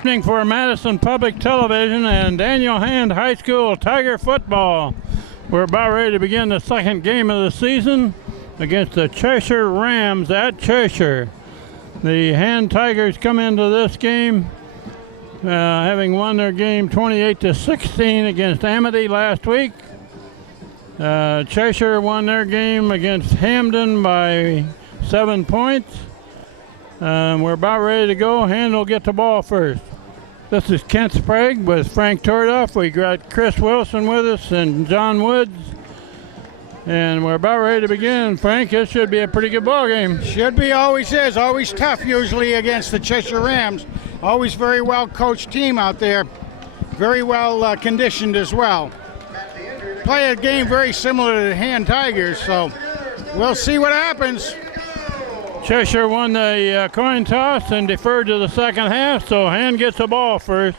happening for Madison Public Television and Daniel Hand High School Tiger football. We're about ready to begin the second game of the season against the Cheshire Rams at Cheshire. The Hand Tigers come into this game having won their game 28-16 against Amity last week. Cheshire won their game against Hamden by 7 points. We're about ready to go. Hand will get the ball first. This is Kent Sprague with Frank Tordoff. We got Chris Wilson with us and John Woods. And we're about ready to begin. Frank, this should be a pretty good ball game. Should be, always is. Always tough usually against the Cheshire Rams. Always very well coached team out there. Very well conditioned as well. Play a game very similar to the Hand Tigers, so we'll see what happens. Cheshire won the coin toss and deferred to the second half, so Hand gets the ball first.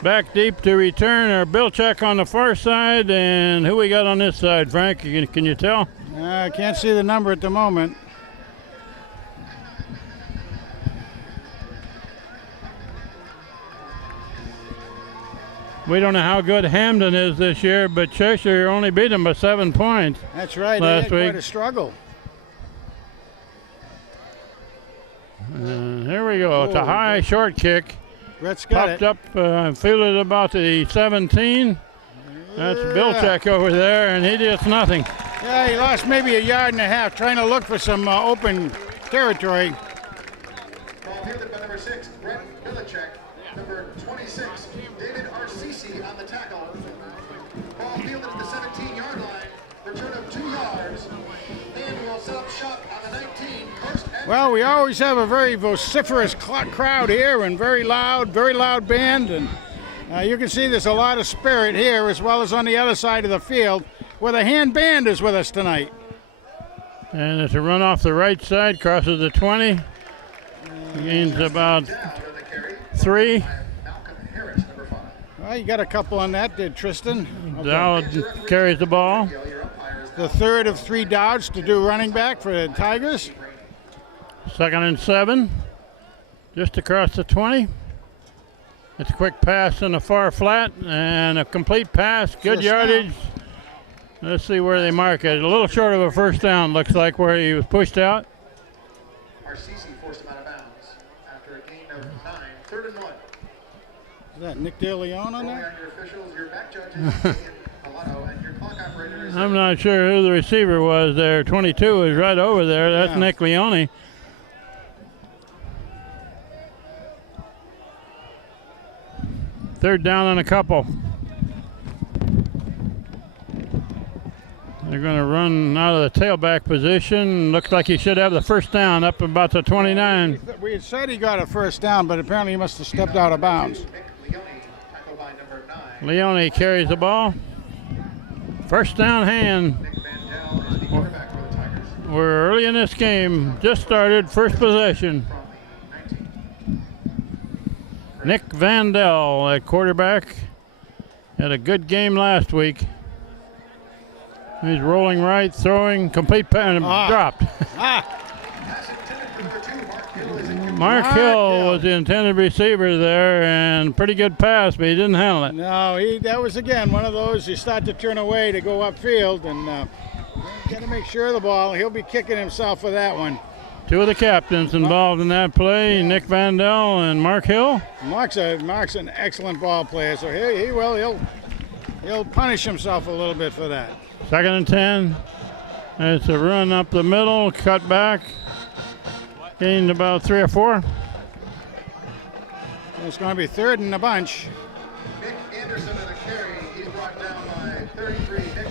Back deep to return our Bilchek on the far side, and who we got on this side, Frank? Can you tell? I can't see the number at the moment. We don't know how good Hamden is this year, but Cheshire only beat them by 7 points. That's right. Last They had week. quite a struggle. Here we go. It's a high short kick. Brett's got Popped up, fielded about the 17. That's Bilchek over there, and he gets nothing. Yeah, he lost maybe a yard and a half trying to look for some open territory. Ball fielded by number 6, Brett Bilchek. Number 26, David Arcisi on the tackle. Ball fielded at the 17-yard line. Return of 2 yards. And will set up shop on the 19. Well, we always have a very vociferous crowd here and very loud band. And you can see there's a lot of spirit here as well as on the other side of the field where the Hand Band is with us tonight. And it's a run off the right side, crosses the 20. Gains about 3. Well, you got a couple on that, did Tristan? Okay. Dowd carries the ball. The third of 3 Dowds to do running back for the Tigers. 2nd and 7, just across the 20. It's a quick pass in the far flat and a complete pass, good yardage. Let's see where they mark it. A little short of a first down, looks like, where he was pushed out. Arcisi forced him out of bounds after a gain of 9, 3rd and 1. Is that Nick DeLeon on there? Your officials, your back judges, and your clock operator is I'm not sure who the receiver was there. 22 is right over there. That's Nick Leone. Third down and a couple. They're going to run out of the tailback position. Looks like he should have the first down up about the 29. We had said he got a first down, but apparently he must have stepped out of bounds. Leone carries the ball. First down, Hand. We're early in this game. Just started, first possession. Nick Vandell at quarterback. Had a good game last week. He's rolling right, throwing, complete pass, dropped. Mark Hill was the intended receiver there, and pretty good pass, but he didn't handle it. No, that was, again, one of those you start to turn away to go upfield, and got to make sure of the ball. He'll be kicking himself for that one. 2 of the captains involved in that play, Nick Vandell and Mark Hill. Mark's an excellent ball player, so he'll punish himself a little bit for that. 2nd and 10. It's a run up the middle, cut back. Gained about 3 or 4. It's going to be 3rd and a bunch. Nick Anderson in the carry. He's brought down by 33. Nick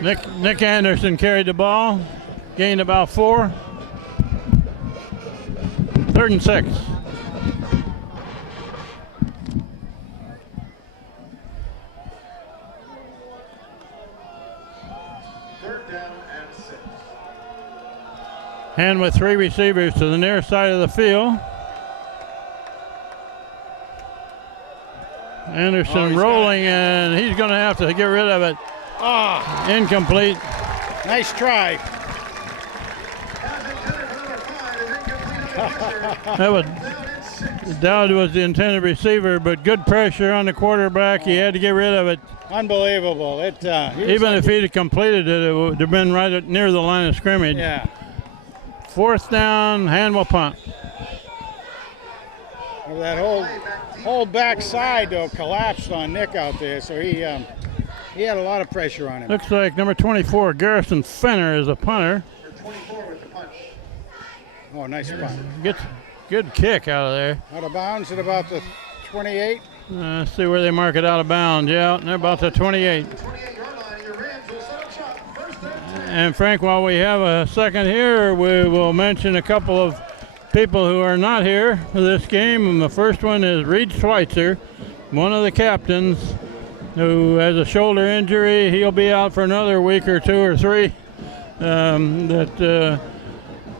Sanso. Nick Anderson carried the ball. Gained about 4. 3rd and 6. Hand with 3 receivers to the near side of the field. Anderson rolling, and he's going to have to get rid of it. Incomplete. Nice try. That was Dowd was the intended receiver, but good pressure on the quarterback. He had to get rid of it. Unbelievable. Even if he'd have completed it, it would have been right near the line of scrimmage. Yeah. 4th down, Handwell punt. That whole back side, though, collapsed on Nick out there, so he had a lot of pressure on him. Looks like number 24, Garrison Fenner, is a punter. Oh, nice punt. Gets good kick out of there. Out of bounds at about the 28. Let's see where they mark it out of bounds. Yeah, they're about the 28. And Frank, while we have a second here, we will mention a couple of people who are not here for this game. And the first one is Reed Schweitzer, one of the captains, who has a shoulder injury. He'll be out for another week or 2 or 3.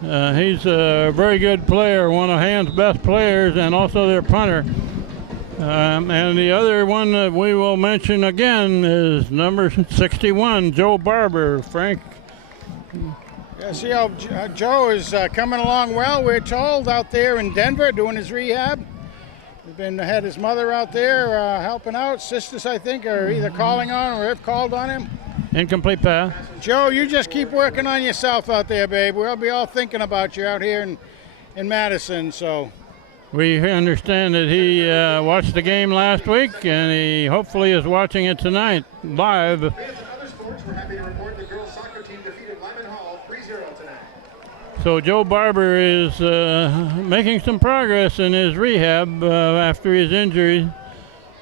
He's a very good player, one of Hand's best players, and also their punter. And the other one that we will mention again is number 61, Joe Barber. Frank? Yeah, see how Joe is coming along well, we're told, out there in Denver doing his rehab. We've had his mother out there helping out. Sisters, I think, are either calling on or have called on him. Incomplete pass. Joe, you just keep working on yourself out there, babe. We'll be all thinking about you out here in Madison. So we understand that he watched the game last week, and he hopefully is watching it tonight live. In other sports, we're happy to report the girls' soccer team defeated Lyman Hall 3-0 tonight. So Joe Barber is making some progress in his rehab after his injury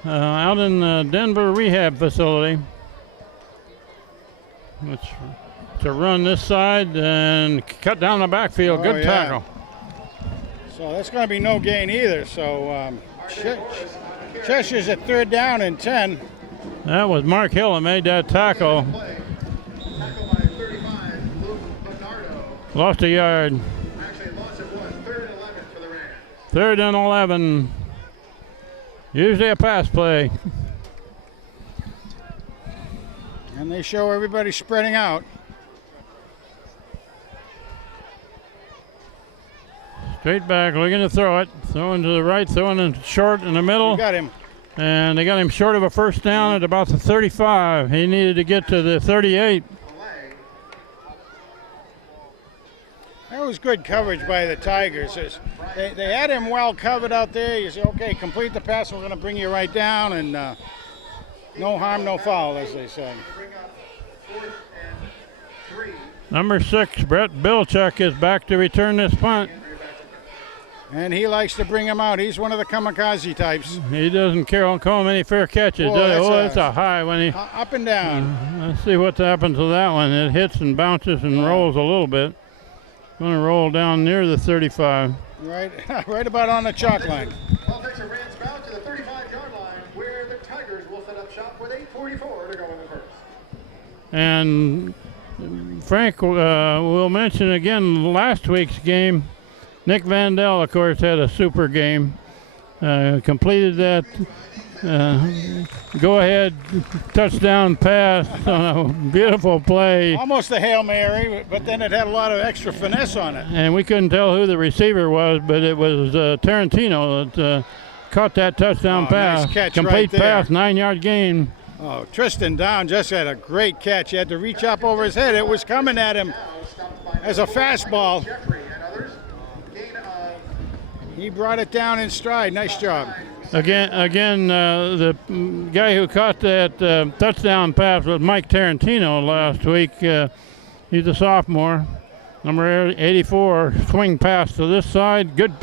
out in the Denver rehab facility. Let's to run this side and cut down the backfield. Good tackle. So that's going to be no gain either. So Cheshire's at 3rd down and 10. That was Mark Hill that made that tackle. Tackle by 35, Luke Bernardo. Lost a yard. Actually, loss of 1. 3rd and 11 for the Rams. 3rd and 11. Usually a pass play. And they show everybody spreading out. Straight back, looking to throw it. Throwing to the right, throwing it short in the middle. You got him. And they got him short of a 1st down at about the 35. He needed to get to the 38. That was good coverage by the Tigers. They had him well covered out there. You say, okay, complete the pass. We're going to bring you right down. And no harm, no foul, as they say. Number 6, Brett Bilchuk, is back to return this punt. And he likes to bring him out. He's one of the kamikaze types. He doesn't call him any fair catches, does he? Oh, that's a high when he... Up and down. Let's see what happens to that one. It hits and bounces and rolls a little bit. Going to roll down near the 35. Right about on the chalk line. Ball takes a Rams bounce to the 35-yard line, where the Tigers will set up shop with 8:44 to go in the first. And Frank will mention again last week's game. Nick Vandell, of course, had a super game. Completed that go-ahead touchdown pass on a beautiful play. Almost a Hail Mary, but then it had a lot of extra finesse on it. And we couldn't tell who the receiver was, but it was Tarantino that caught that touchdown pass. Nice catch. Complete right there. pass, 9-yard gain. Oh, Tristan Down just had a great catch. He had to reach up over his head. It was coming at him as a fastball. He brought it down in stride. Nice job. Again, the guy who caught that touchdown pass was Mike Tarantino last week. He's a sophomore. Number 84, swing pass to this side. Good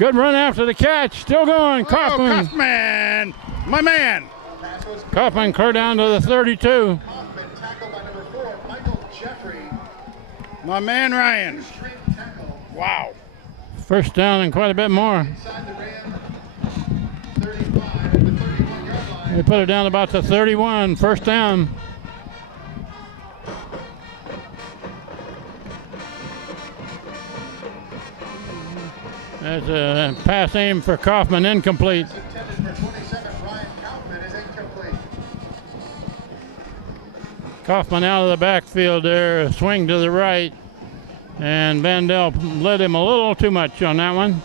run after the catch. Still going. Kaufman. Kaufman, my man. Kaufman clear down to the 32. Kaufman tackled by number 4, Michael Jeffrey. My man Ryan. Wow. 1st down and quite a bit more. Inside the Ram 35 at the 31-yard line. They put it down about the 31. 1st down. That's a pass aim for Kaufman, incomplete. Intended for 27, Ryan Kaufman is incomplete. Kaufman out of the backfield there, a swing to the right. And Vandell led him a little too much on that one.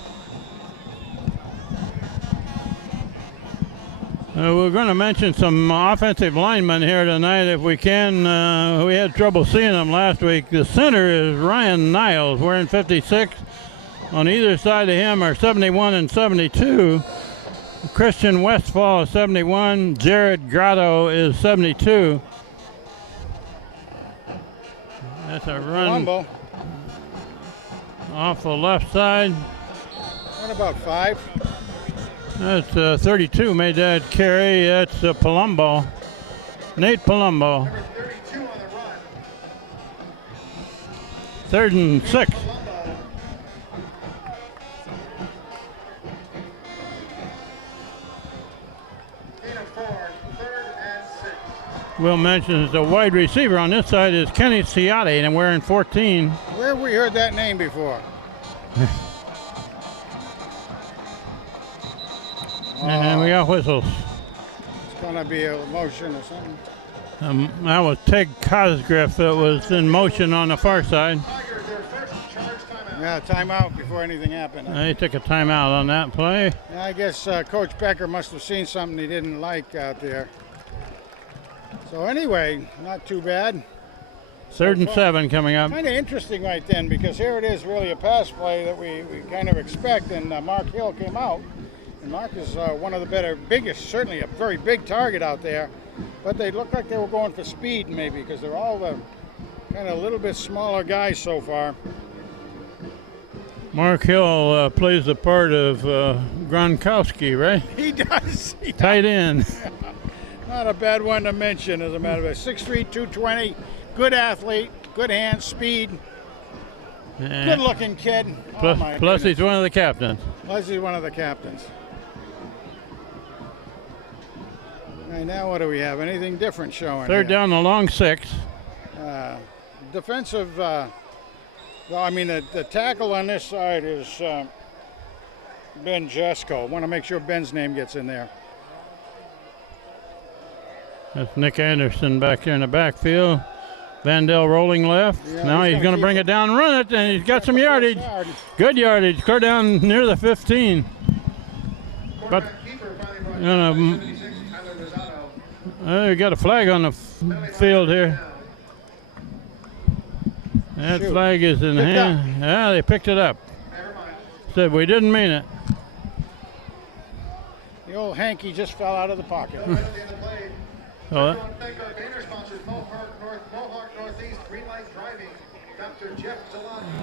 We're going to mention some offensive linemen here tonight if we can. We had trouble seeing them last week. The center is Ryan Niles wearing 56. On either side of him are 71 and 72. Christian Westfall is 71. Jared Grotto is 72. That's a run Palumbo. Off the left side. What about 5? That's 32 made that carry. That's Palumbo. Nate Palumbo. Number 32 on the run. 3rd and 6. Will mentions the wide receiver on this side is Kenny Ciotti, and wearing 14. Where have we heard that name before? And we got whistles. It's going to be a motion or something. That was Ted Cosgriff that was in motion on the far side. Yeah, timeout before anything happened. They took a timeout on that play. Yeah, I guess Coach Becker must have seen something he didn't like out there. So anyway, not too bad. 3rd and 7 coming up. Kind of interesting right then, because here it is really a pass play that we kind of expect, and Mark Hill came out. And Mark is one of the biggest, certainly a very big target out there. But they look like they were going for speed maybe, because they're all the kind of a little bit smaller guys so far. Mark Hill plays the part of Gronkowski, right? He does. Tight end. Not a bad one to mention, as a matter of fact. 6'3", 220, good athlete, good hands, speed, good-looking kid. Plus he's one of the captains. Plus he's one of the captains. All right, now what do we have? Anything different showing? 3rd down, the long 6. Defensive, well, I mean, the tackle on this side is Ben Jesko. Want to make sure Ben's name gets in there. That's Nick Anderson back here in the backfield. Vandell rolling left. Yeah, now he's going to bring it down and run it, and he's got some yardage. Good yardage. Clear down near the 15. But we got a flag on the field here. That flag is in hand. Yeah, they picked it up. Said we didn't mean it. The old hanky just fell out of the pocket. So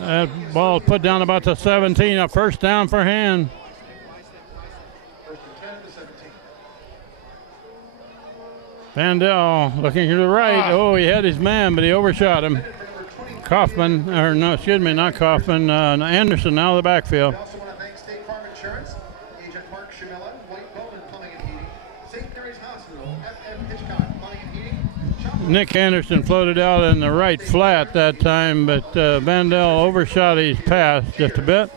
that ball put down about the 17, a 1st down for hand. Vandell looking to the right. Oh, he had his man, but he overshot him. Kaufman, or no, excuse me, not Kaufman, Anderson now in the backfield. Nick Anderson floated out in the right flat that time, but Vandell overshot his pass just a bit.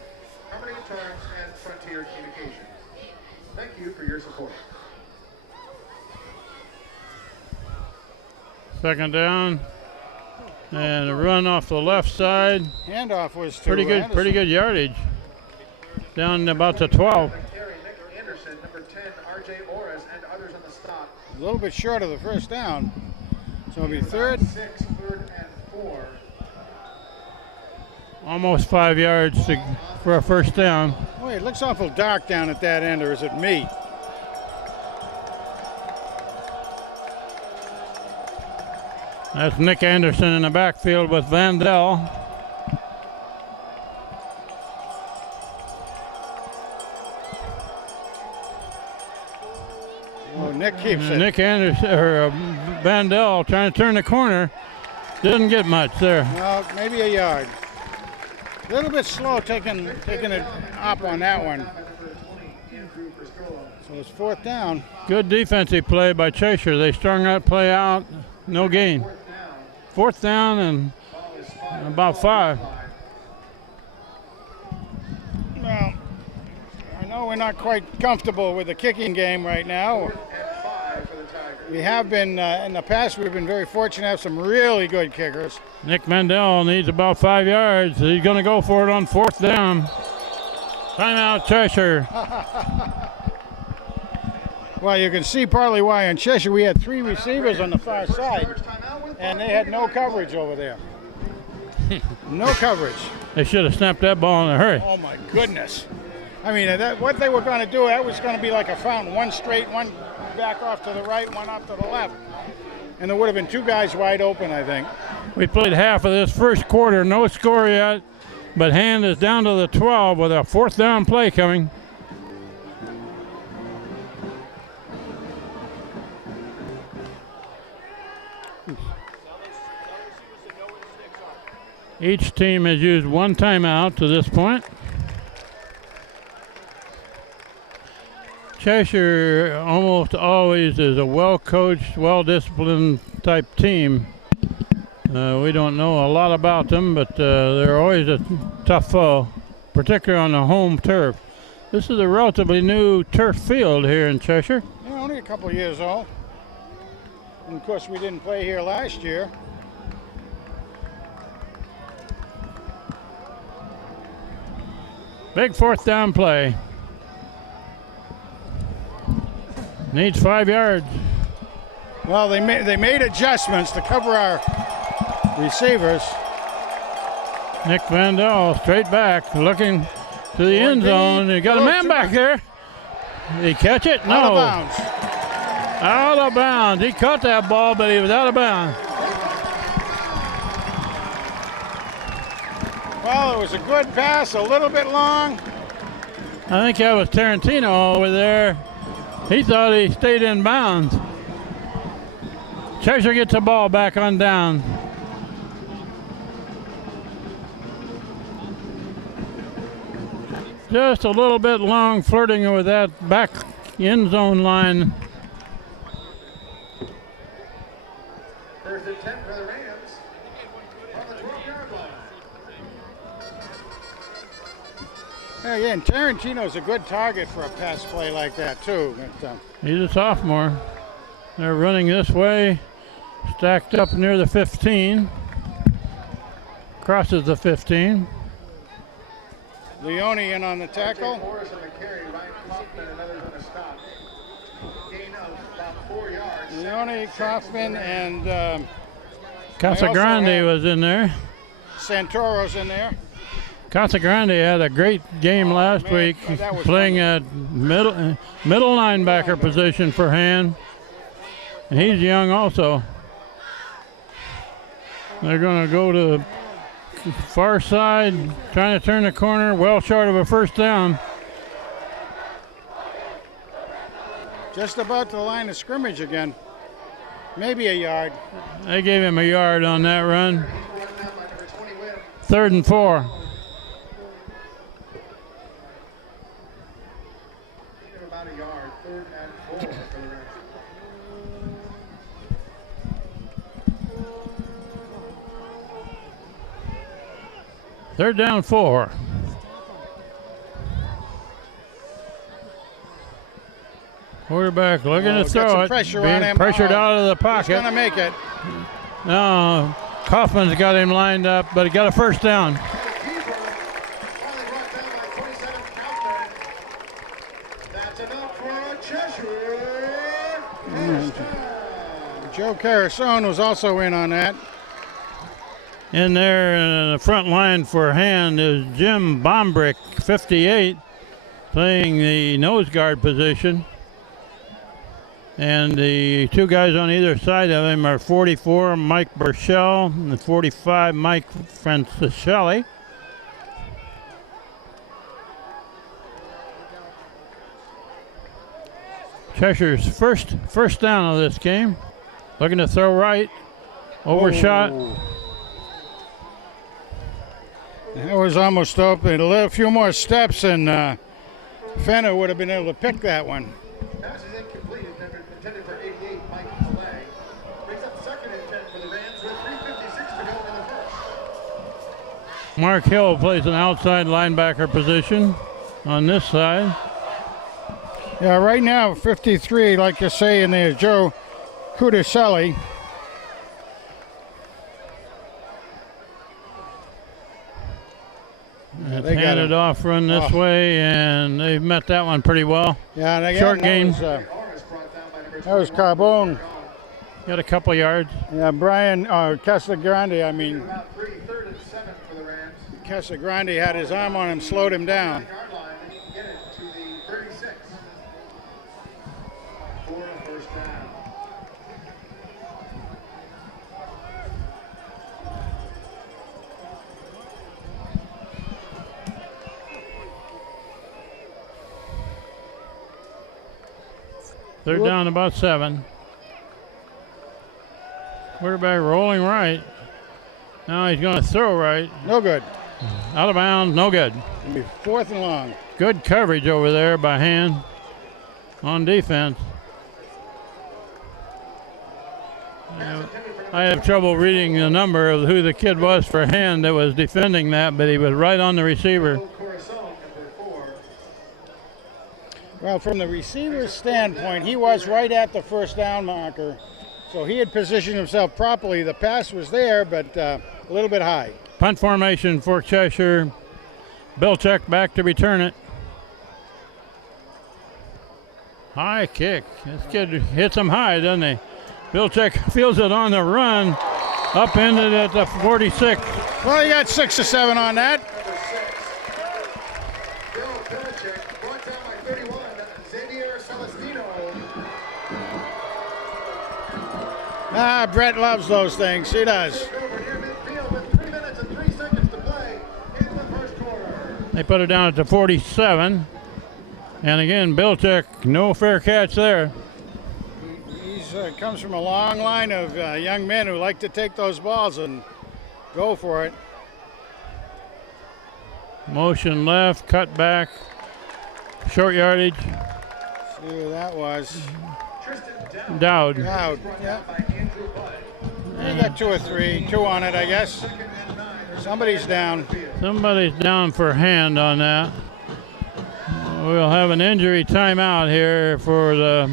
Thank you for your support. 2nd down, and a run off the left side. Handoff was pretty good yardage. Down about to 12. Anderson, number 10, R.J. Orris, and others on the stop. A little bit short of the 1st down. So it'll be 3rd. 6, 3rd and 4. Almost 5 yards for a 1st down. Boy, it looks awful dark down at that end, or is it me? That's Nick Anderson in the backfield with Vandell. Oh, Nick keeps it. Nick Anderson, or Vandell trying to turn the corner. Didn't get much there. Well, maybe a yard. A little bit slow taking it up on that one. So it's 4th down. Good defensive play by Cheshire. They strung that play out. No gain. 4th down and about 5. Well, I know we're not quite comfortable with the kicking game right now. We have been, in the past, we've been very fortunate to have some really good kickers. Nick Mandel needs about 5 yards. He's going to go for it on 4th down. Timeout, Cheshire. Well, you can see partly why in Cheshire we had 3 receivers on the far side, and they had no coverage over there. No coverage. They should have snapped that ball in a hurry. Oh, my goodness. I mean, what they were going to do, that was going to be like a fountain. One straight, one back off to the right, one off to the left. And there would have been 2 guys wide open, I think. We played half of this first quarter, no score yet, but Hand is down to the 12 with a 4th down play coming. Each team has used 1 timeout to this point. Cheshire almost always is a well-coached, well-disciplined type team. We don't know a lot about them, but they're always a tough foe, particularly on the home turf. This is a relatively new turf field here in Cheshire. Yeah, only a couple of years old. And of course, we didn't play here last year. Big 4th down play. Needs 5 yards. Well, they made adjustments to cover our receivers. Nick Vandal straight back, looking to the end zone. He got a man back there. Did he catch it? No. Out of bounds. Out of bounds. He caught that ball, but he was out of bounds. Well, it was a good pass, a little bit long. I think that was Tarantino over there. He thought he stayed in bounds. Cheshire gets the ball back on down. Just a little bit long, flirting with that back end zone line. 1st and 10 for the Rams on the 12-yard line. Yeah, and Tarantino's a good target for a pass play like that, too. But, He's a sophomore. They're running this way, stacked up near the 15. Crosses the 15. Leone in on the tackle. Morris on the carry, Ryan Kaufman and others on the stop. Gain of about 4 yards. Leone, Kaufman, and Casagrande was in there. Santoro's in there. Casagrande had a great game last week, playing at middle linebacker position for Hand. And he's young also. They're going to go to far side, trying to turn the corner, well short of a 1st down. Just about to the line of scrimmage again. Maybe a yard. They gave him a yard on that run. 3rd and 4. About a yard, 3rd and 4 for the Rams. Third down 4. Quarterback looking to throw it. Pressure being on him. pressured out of the He's pocket. going to make it. No, Kaufman's got him lined up, but he got a 1st down. Finally brought down by 27 Kaufman. That's enough for Cheshire. Joe Carasone was also in on that. In there in the front line for Hand is Jim Bombrick, 58, playing the nose guard position. And the 2 guys on either side of him are 44, Mike Burchell, and 45, Mike Franciselli. Cheshire's first down of this game. Looking to throw right, overshot. It was almost open. A few more steps, and Fenner would have been able to pick that one. Pass is incomplete, intended for 88, Mike Filet. Brings up 2nd and 10 for the Rams with 3:56 to go in the 1st. Mark Hill plays an outside linebacker position on this side. Yeah, right now, 53, like you say in there, Joe Cudicelli. They got it off, run this way, and they've met that one pretty well. Yeah, and again, short game. That was Carbone. Got a couple yards. Yeah, Brian Casagrande, I mean. About 3, 3rd and 7 for the Rams. Casagrande had his arm on him, slowed him down. Yard line, and he can get it to the 36. For a first down. They're down about 7. Quarterback rolling right. Now he's going to throw right. No good. Out of bounds, no good. It'll be 4th and long. Good coverage over there by Hand on defense. I have trouble reading the number of who the kid was for Hand that was defending that, but he was right on the receiver. Well, from the receiver's standpoint, he was right at the first down marker. So he had positioned himself properly. The pass was there, but a little bit high. Punt formation for Cheshire. Bilchek back to return it. High kick. This kid hits him high, doesn't he? Bilchek feels it on the run. Upended at the 46. Well, he got 6 or 7 on that. Brett loves those things. He does. They put it down at the 47. And again, Bilchek, no fair catch there. He comes from a long line of young men who like to take those balls and go for it. Motion left, cut back, short yardage. See who that was. Dowd. Dowd, yeah. He got 2 or 3, 2 on it, I guess. Somebody's down. Somebody's down for Hand on that. We'll have an injury timeout here for the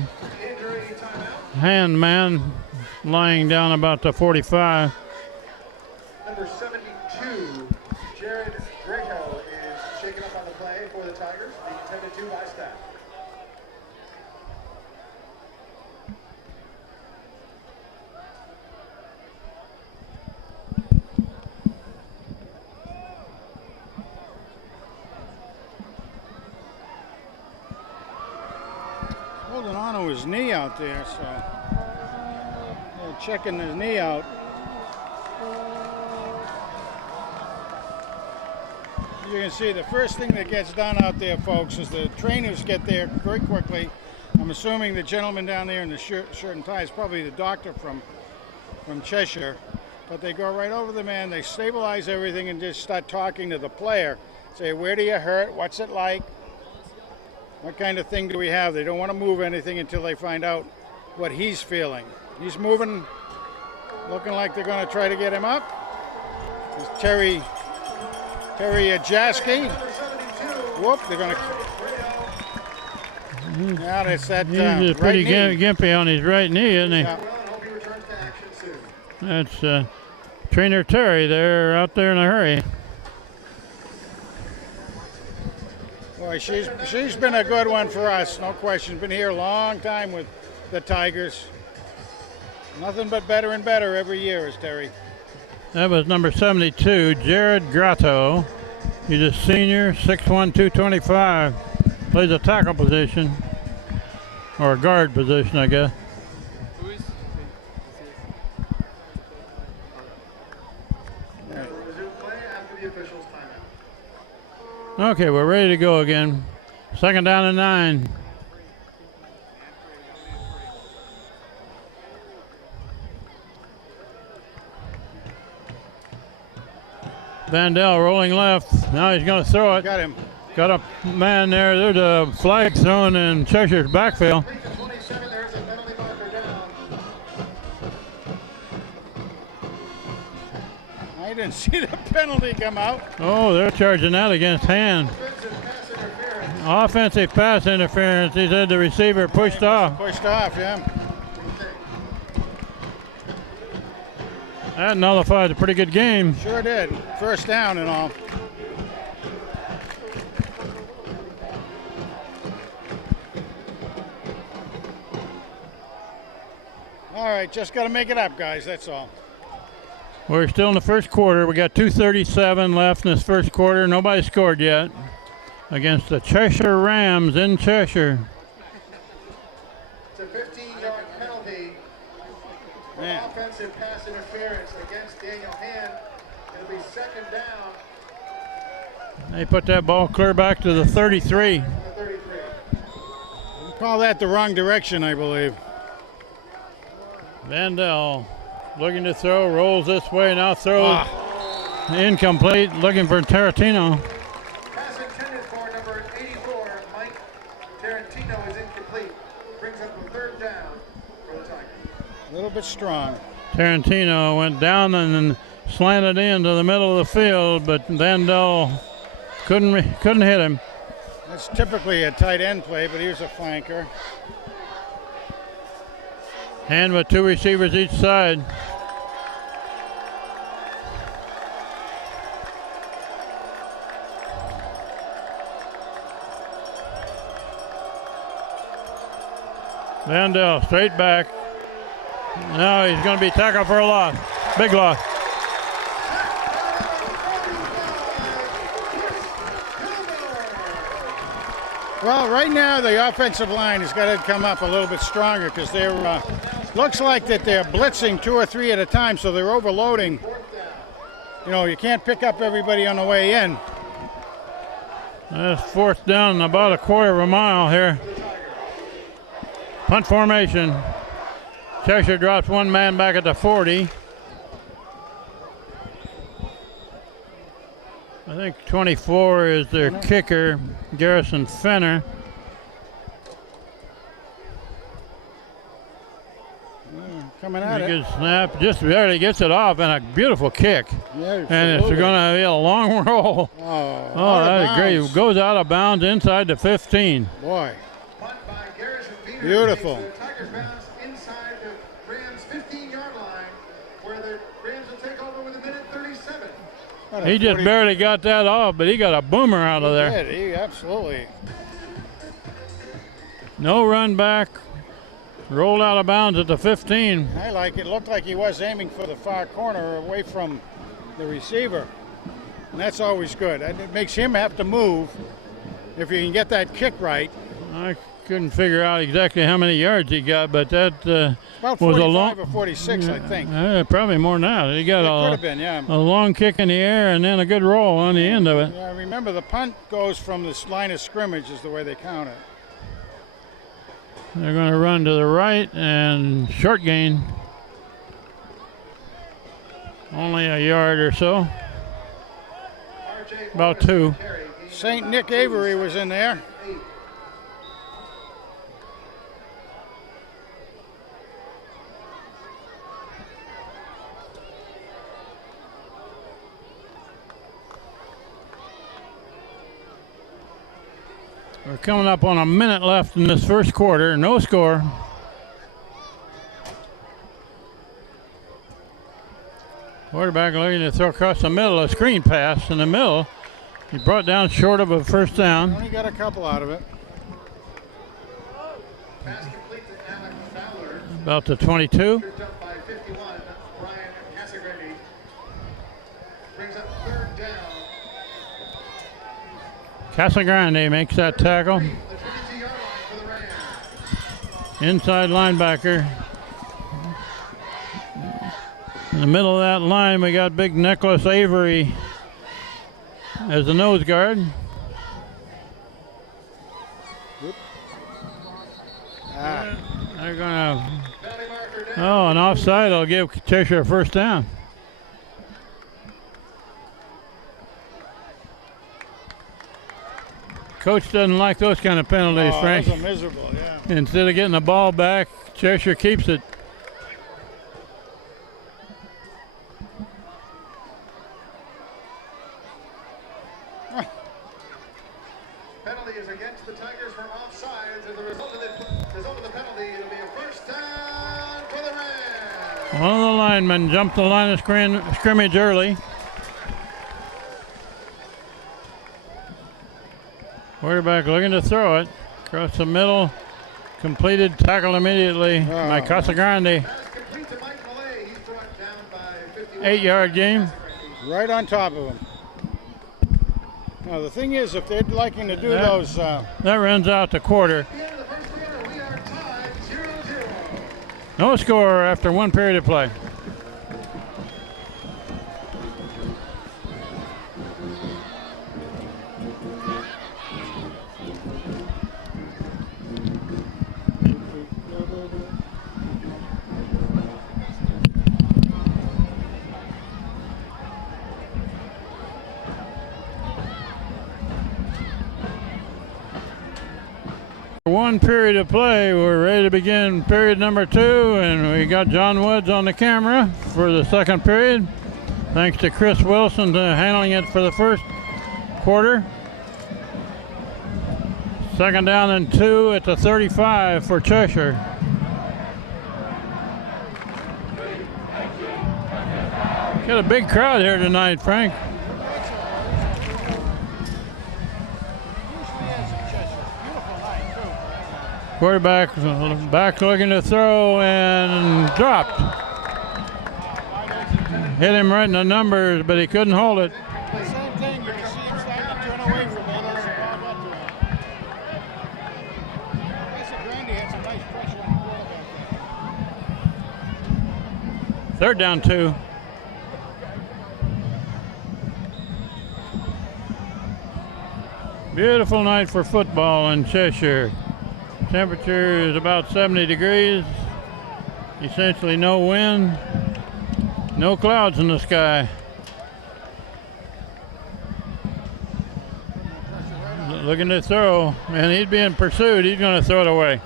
Hand man lying down about the 45. Number 72, Jared Greco is shaken up on the play for the Tigers. Being attended to by staff. Holding on to his knee out there, so they're checking his knee out. As you can see, the first thing that gets done out there, folks, is the trainers get there very quickly. I'm assuming the gentleman down there in the shirt and tie is probably the doctor from Cheshire. But they go right over the man, they stabilize everything and just start talking to the player. Say, where do you hurt? What's it like? What kind of thing do we have? They don't want to move anything until they find out what he's feeling. He's moving, looking like they're going to try to get him up. There's Terry Jaski. Whoop, they're going to. Yeah, that's that. He's pretty gimpy on his right knee, isn't he? Yeah. That's Trainer Terry there out there in a hurry. Boy, she's been a good one for us, no question. Been here a long time with the Tigers. Nothing but better and better every year is Terry. That was number 72, Jared Grotto. He's a senior, 6'1", 225. Plays a tackle position, or a guard position, I guess. Okay, we're ready to go again. 2nd down and 9. Vandell rolling left. Now he's going to throw it. Got him. Got a man there. There's a flag thrown in Cheshire's backfield. I didn't see the penalty come out. Oh, they're charging that against Hand. Offensive pass interference. He said the receiver pushed off. Pushed off, yeah. That nullified a pretty good game. Sure did. First down and all. All right, just got to make it up, guys. That's all. We're still in the first quarter. We got 2:37 left in this first quarter. Nobody scored yet against the Cheshire Rams in Cheshire. It's a 15-yard penalty for offensive pass interference against Daniel Hand. It'll be second down. They put that ball clear back to the 33. The 33. You call that the wrong direction, I believe. Vandell looking to throw, rolls this way, now throws incomplete, looking for Tarantino. Pass intended for number 84, Mike Tarantino, is incomplete. Brings up a third down for the Tigers. A little bit strong. Tarantino went down and then slanted into the middle of the field, but Vandell couldn't hit him. That's typically a tight end play, but here's a flanker. And with two receivers each side. Vandell straight back. Now he's going to be tackled for a loss. Big loss. Well, right now the offensive line has got to come up a little bit stronger because they're looks like that they're blitzing 2 or 3 at a time, so they're overloading. You know, you can't pick up everybody on the way in. That's fourth down, about a quarter of a mile here. Punt formation. Cheshire drops one man back at the 40. I think 24 is their kicker, Garrison Fenner. Coming at it. Good snap, just barely gets it off, and a beautiful kick. Yeah, and it's going to be a long roll. Oh, that's great. Goes out of bounds inside the 15. Boy. Punt by Garrison Peters. Beautiful. The Tigers bounce inside the Rams' 15-yard line, where the Rams will take over with 1:37. He just barely got that off, but he got a boomer out of there. He absolutely. No run back. Rolled out of bounds at the 15. I like it. Looked like he was aiming for the far corner away from the receiver. And that's always good. It makes him have to move if you can get that kick right. I couldn't figure out exactly how many yards he got, but that about was 45 a long, or 46, I think. Probably more than that. He got Could have been, yeah. a long kick in the air and then a good roll on the end of it. Yeah, remember the punt goes from this line of scrimmage is the way they count it. They're going to run to the right and short gain. Only a yard or so. About 2. St. Nick Avery was in there. We're coming up on a minute left in this first quarter. No score. Quarterback looking to throw across the middle, a screen pass in the middle. He brought down short of a first down. Only got a couple out of it. Pass complete to Alex Fowler. About the 22. Tripped up by 51, Brian Casagrande. Brings up third down. Casagrande makes that tackle. The 22-yard line for the Rams. Inside linebacker. In the middle of that line, we got big Nicholas Avery as the nose guard. They're gonna. Oh, an offside will give Cheshire a first down. Coach doesn't like those kind of penalties, Frank. Those are miserable, yeah. Instead of getting the ball back, Cheshire keeps it. Penalty is against the Tigers for offsides. As a result of the penalty, it'll be a first down for the Rams. One of the linemen jumped the line of scrimmage early. Quarterback looking to throw it across the middle. Completed, tackled immediately by Casagrande. Pass 8-yard game. Right on top of him. Now the thing is, if they're liking to do those... that runs out the quarter. No score after 1 period of play. One period of play. We're ready to begin period number 2, and we got John Woods on the camera for the second period. Thanks to Chris Wilson to handling it for the first quarter. Second down and 2 at the 35 for Cheshire. Got a big crowd here tonight, Frank. Quarterback back looking to throw and dropped. Hit him right in the numbers, but he couldn't hold it. Same thing, you can see him starting to turn away from it as the ball got to him. Grandy had some nice pressure on the quarterback. Third down 2. Beautiful night for football in Cheshire. Temperature is about 70 degrees. Essentially no wind. No clouds in the sky. Looking to throw, and he's being pursued. He's going to throw it away.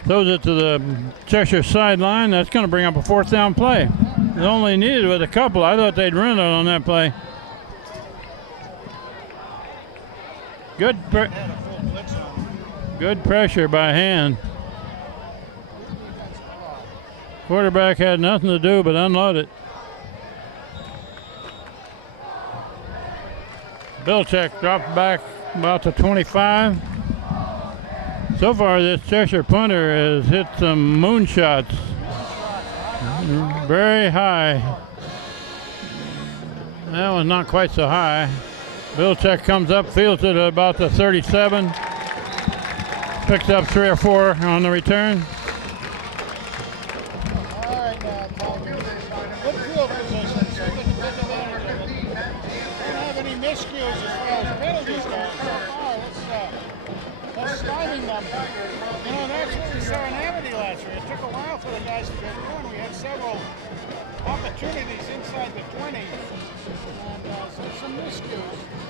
Throws it to the Cheshire sideline. That's going to bring up a 4th down play. It only needed with a couple. I thought they'd run it on that play. Good pressure by Hand. Quarterback had nothing to do but unload it. Bilczek dropped back about to 25. So far, this Cheshire punter has hit some moonshots. Very high. That was not quite so high. Bilczek comes up, fields it at about the 37. Picks up 3 or 4 on the return. All right, Paul. Good field position. So we can take advantage of it. We don't have any miscues as far as penalties go. So far, let's stymie them. You know, that's what we saw in Amity last year. It took a while for the guys to get going. We had several opportunities inside the 20 and some miscues.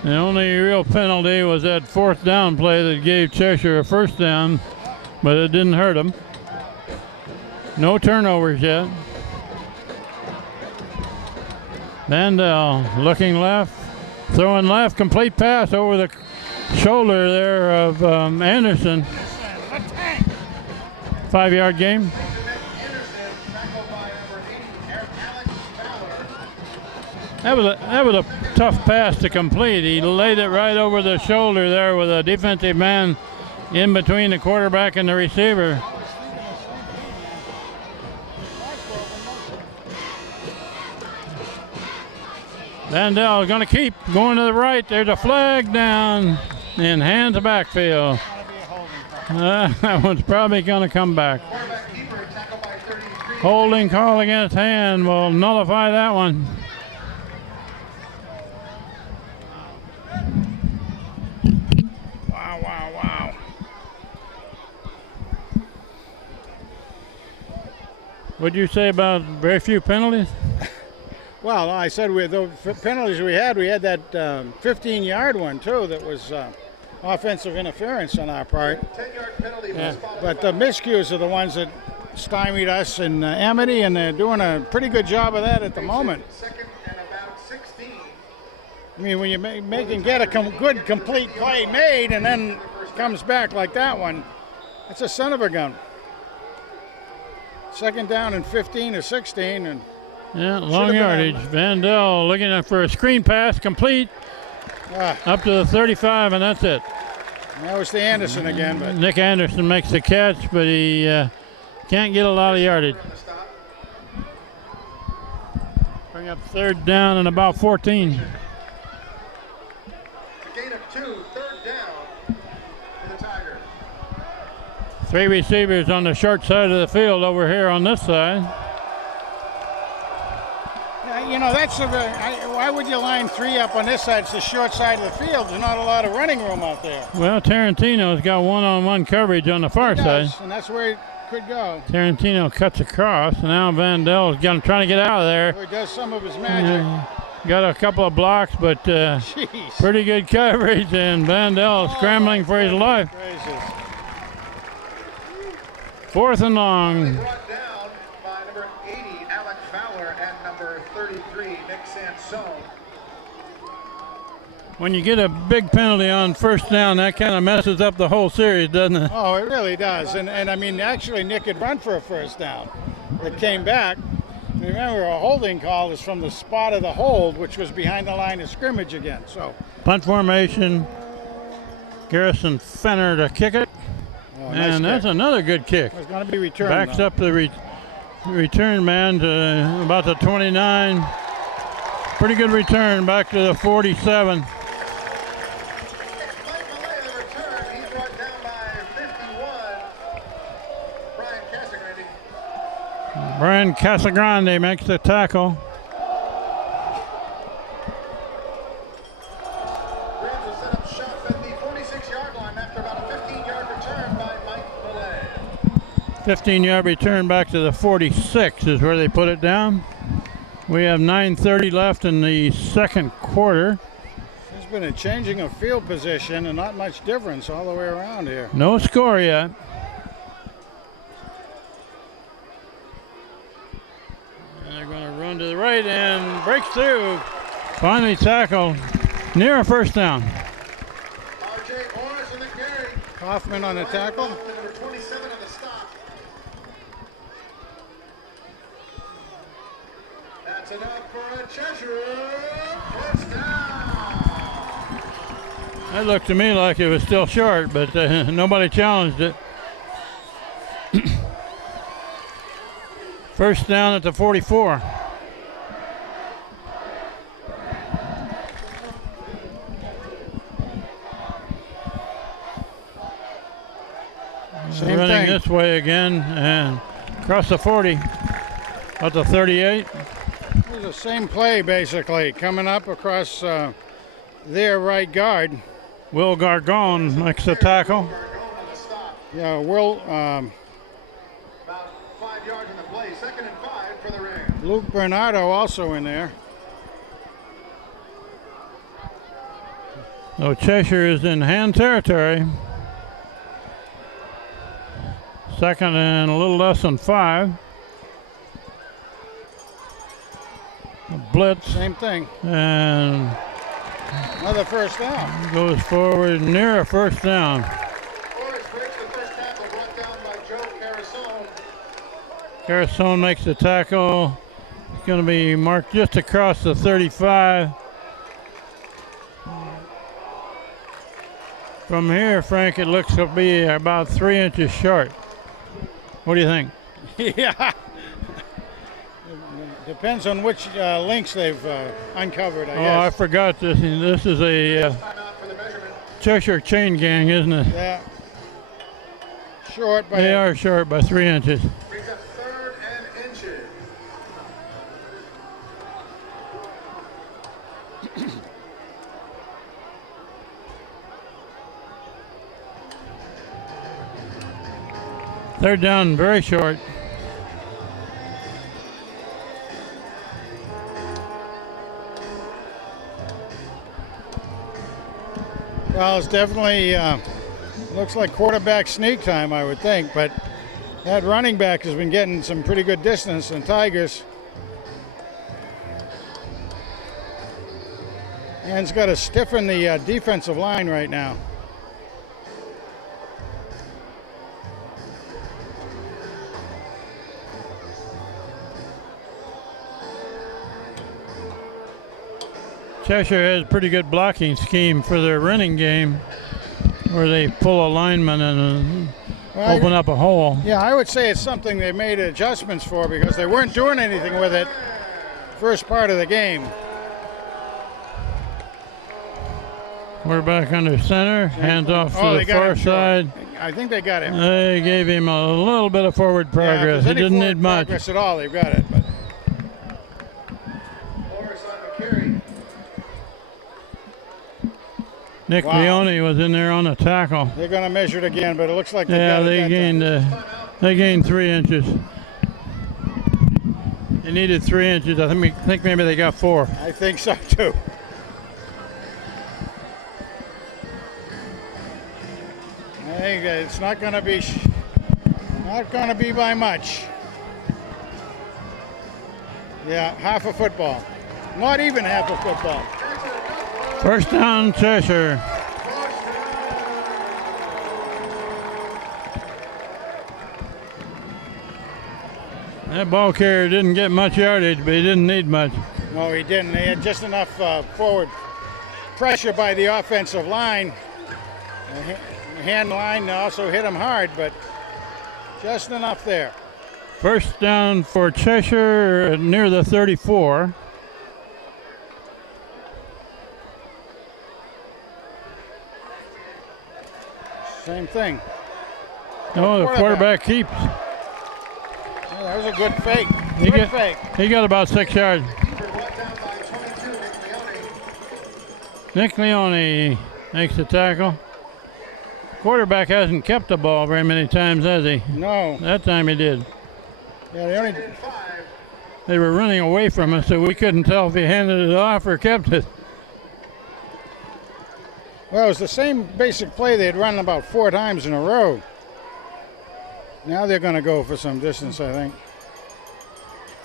The only real penalty was that 4th down play that gave Cheshire a 1st down, but it didn't hurt them. No turnovers yet. Vandell looking left, throwing left, complete pass over the shoulder there of Anderson. 5-yard game. That was a tough pass to complete. He laid it right over the shoulder there with a defensive man in between the quarterback and the receiver. Vandell is going to keep going to the right. There's a flag down in Hand's backfield. That one's probably going to come back. Holding call against Hand will nullify that one. Wow. What'd you say about very few penalties? Well, I said the penalties we had that 15-yard one, too, that was offensive interference on our part. 10-yard penalty. Yeah. But the miscues are the ones that stymied us in Amity, and they're doing a pretty good job of that at the moment. Second and about 16. I mean, when you get a good, complete play made and then comes back like that one, it's a son of a gun. Second down and 15 or 16. And yeah, long yardage. Vandell looking for a screen pass, complete. Up to the 35, and that's it. That was the Anderson again. But Nick Anderson makes the catch, but he can't get a lot of yardage. Bring up third down and about 14. A gain of 2, third down for the Tigers. 3 receivers on the short side of the field over here on this side. You know, why would you line 3 up on this side? It's the short side of the field. There's not a lot of running room out there. Well, Tarantino's got one-on-one coverage on the far side. And that's where it could go. Tarantino cuts across, and now Vandel's trying to get out of there. He does some of his magic. Got a couple of blocks, but pretty good coverage, and Vandel scrambling for his life. Gracious. 4th and long. Brought down by number 80, Alec Fowler, and number 33, Nick Sansone. When you get a big penalty on first down, that kind of messes up the whole series, doesn't it? Oh, it really does. And I mean, actually, Nick had run for a first down. It came back. Remember, a holding call is from the spot of the hold, which was behind the line of scrimmage again. So punt formation. Garrison Fenner to kick it. Oh, nice and that's kick. Another good kick. It's going to be returned. Backs though. up the return man to about the 29. Pretty good return back to the 47. Mike Malay, the return. He's brought down by 51. Brian Casagrande. Brian Casagrande makes the tackle. Rams will set up shop at the 46-yard line after about a 15-yard return by Mike Malay. 15-yard return back to the 46 is where they put it down. We have 9:30 left in the second quarter. There's been a changing of field position and not much difference all the way around here. No score yet. And they're going to run to the right and breaks through. Finally tackled near a first down. R.J. Morris in the carry. Kaufman on the tackle. Number 27 on the stop. That's enough for a Cheshire touchdown. That looked to me like it was still short, but nobody challenged it. First down at the 44. Same Running thing. this way again and across the 40. At the 38. It's the same play basically, coming up across their right guard. Will Gargone makes the tackle. Gargone on the stop. Yeah, Will About 5 yards in the play. 2nd and 5 for the Rams. Luke Bernardo also in there. So Cheshire is in hand territory. 2nd and a little less than 5. A blitz Same thing. and Another first down. goes forward near a first down. Morris breaks the first tackle brought down by Joe Carasone. Carasone makes the tackle. It's going to be marked just across the 35. From here, Frank, it looks to be about 3 inches short. What do you think? Yeah. Depends on which links they've uncovered, I Oh, I guess. forgot this. This is a Timeout for the measurement. Cheshire chain gang, isn't it? Yeah. Short, but They are short by 3 inches. Brings up 3rd and inches. They're down very short. well, it's definitely looks like quarterback sneak time, I would think. But that running back has been getting some pretty good distance in Tigers. And it's got to stiffen the defensive line right now. Cheshire has a pretty good blocking scheme for their running game, where they pull a lineman and Well, open up a hole. Yeah, I would say it's something they made adjustments for because they weren't doing anything with it first part of the game. Quarterback under center, hands off to the far side. I think they got him. They gave him a little bit of forward progress. He didn't need much. Progress at all, they've got it. But. Nick Leone was in there on the tackle. They're going to measure it again, but it looks like they gained 3 inches. They needed 3 inches. I think maybe they got 4. I think so too. I think it's not going to be by much. Yeah, half a football. Not even half a football. First down, Cheshire. That ball carrier didn't get much yardage, but he didn't need much. No, he didn't. They had just enough forward pressure by the offensive line. The hand line also hit him hard, but just enough there. First down for Cheshire near the 34. Same thing. Oh, the quarterback keeps. Yeah, that was a good fake. He got about 6 yards. Nick Leone makes the tackle. Quarterback hasn't kept the ball very many times, has he? No. That time he did. Yeah, they were running away from us, so we couldn't tell if he handed it off or kept it. Well, it was the same basic play they had run about 4 times in a row. Now they're going to go for some distance, I think.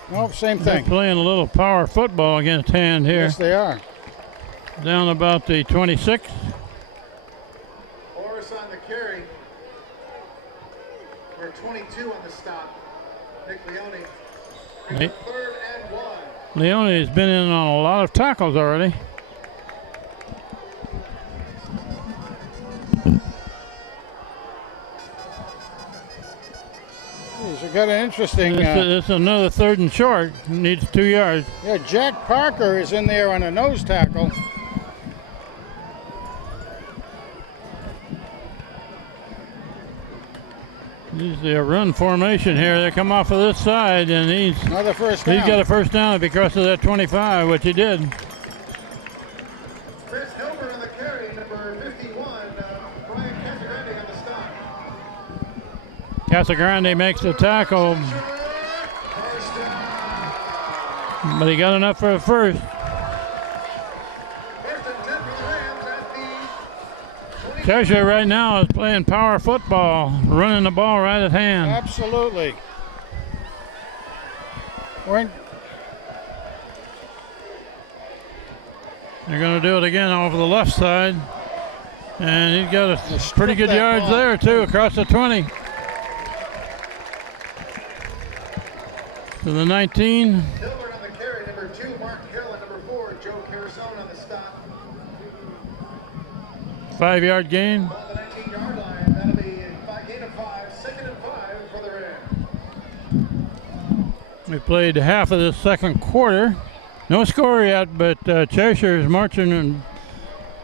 Nope, same thing. They're playing a little power football against Hand here. Yes, they are. Down about the 26. Morris on the carry. We're 22 on the stop. Nick Leone. Hey. 3rd and 1. Leone has been in on a lot of tackles already. We've got an interesting. It's another 3rd and short. Needs 2 yards. Yeah, Jack Parker is in there on a nose tackle. This is a run formation here. They come off of this side, and another first down. He's got a first down if he crosses that 25, which he did. Chris Hilbert on the carry, number 51. Brian Casagrande on the stop. Casagrande makes the tackle, but he got enough for a first. Cheshire right now is playing power football, running the ball right at hand. Absolutely. They're going to do it again over the left side. And he's got a pretty good yards there, too, across the 20. To the 19. Hilbert on the carry, number 2, Mark Hill, and number 4, Joe Carasone on the stop. 5-yard gain. On the 19-yard line, that'll be a gain of 5, 2nd and 5 for the Rams. We played half of the second quarter. No score yet, but Cheshire is marching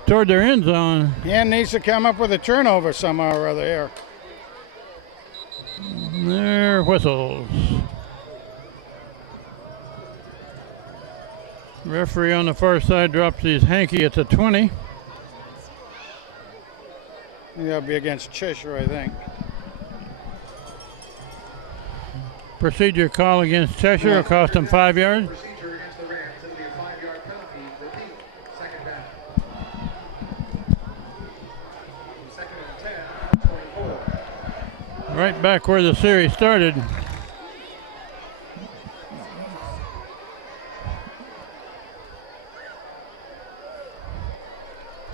toward their end zone. And needs to come up with a turnover somehow or other here. Their whistles. Referee on the far side drops his hanky at the 20. That'll be against Cheshire, I think. Procedure call against Cheshire will cost him 5 yards. Procedure against the Rams, it'll be a 5-yard penalty. Repeat, 2nd down. 2nd and 10, 24. Right back where the series started.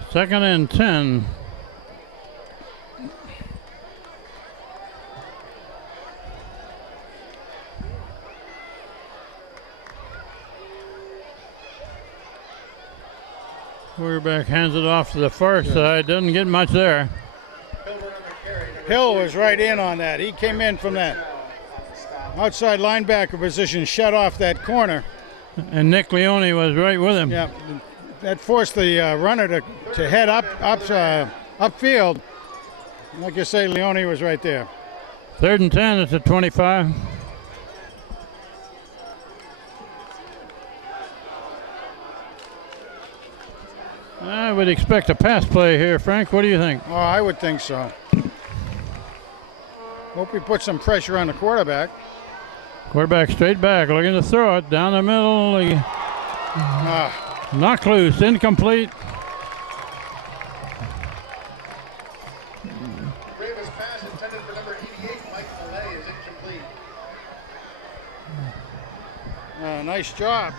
Second and 10. Quarterback hands it off to the far side. Doesn't get much there. Hill was right in on that. He came in from that outside linebacker position, shut off that corner. And Nick Leone was right with him. Yeah, that forced the runner to head upfield. Like you say, Leone was right there. 3rd and 10 at the 25. I would expect a pass play here, Frank. What do you think? Oh, I would think so. Hope he puts some pressure on the quarterback. Quarterback straight back, looking to throw it down the middle. Knocked loose, incomplete. Bravest pass intended for number 88, Mike Millay, is incomplete. Nice job.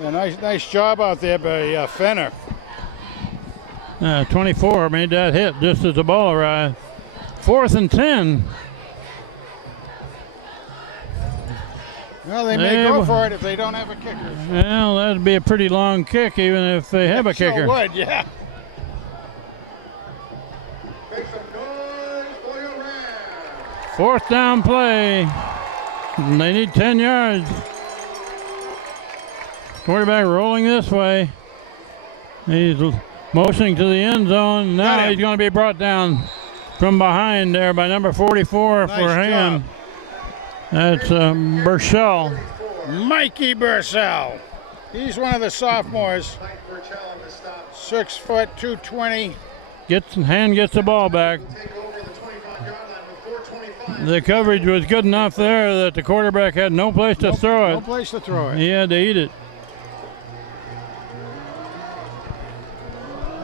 Yeah, nice job out there by Fenner. 24 made that hit just as the ball arrived. 4th and 10. Well, they may go for it if they don't have a kicker. Well, that'd be a pretty long kick, even if they have a kicker. Sure would, yeah. Make some noise for your Rams. 4th down play. They need 10 yards. Quarterback rolling this way. He's motioning to the end zone. Now he's going to be brought down from behind there by number 44 Nice for Ham. job. That's Burchell. Mikey Burchell. He's one of the sophomores. 6 foot, 220. Hand gets the ball back. Take over the 25-yard line with 4:25. The coverage was good enough there that the quarterback had no place to throw it. No place to throw it. He had to eat it.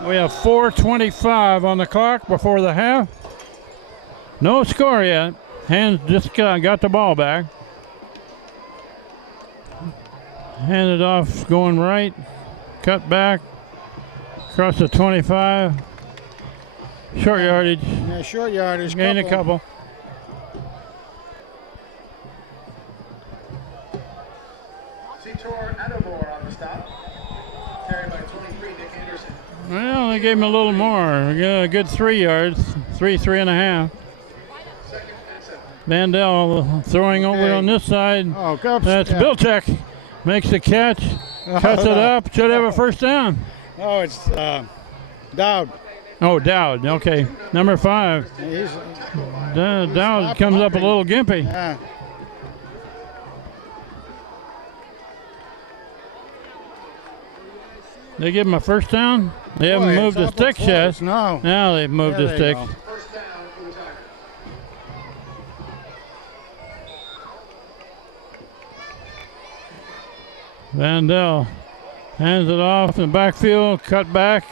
We have 4:25 on the clock before the half. No score yet. Hands just got the ball back. Handed off, going right. Cut back. Across the 25. Short yardage. Yeah, short yardage. Gain a couple. Vitor Adobor on the stop. Carried by 23, Nick Anderson. Well, they gave him a little more. A good 3 yards. 3.5. Second and 7. Vandell throwing over on this side. Oh, go. That's Bilchek. Makes the catch. Cuts it up. Should have a first down. Oh, it's Dowd. Oh, Dowd. Okay. Number 5. He's, Dowd comes up a little gimpy. yeah. They give him a first down. They haven't moved the sticks yet. No. Now they've moved There the they sticks. go. First down for the Tigers. Vandell hands it off in the backfield. Cut back.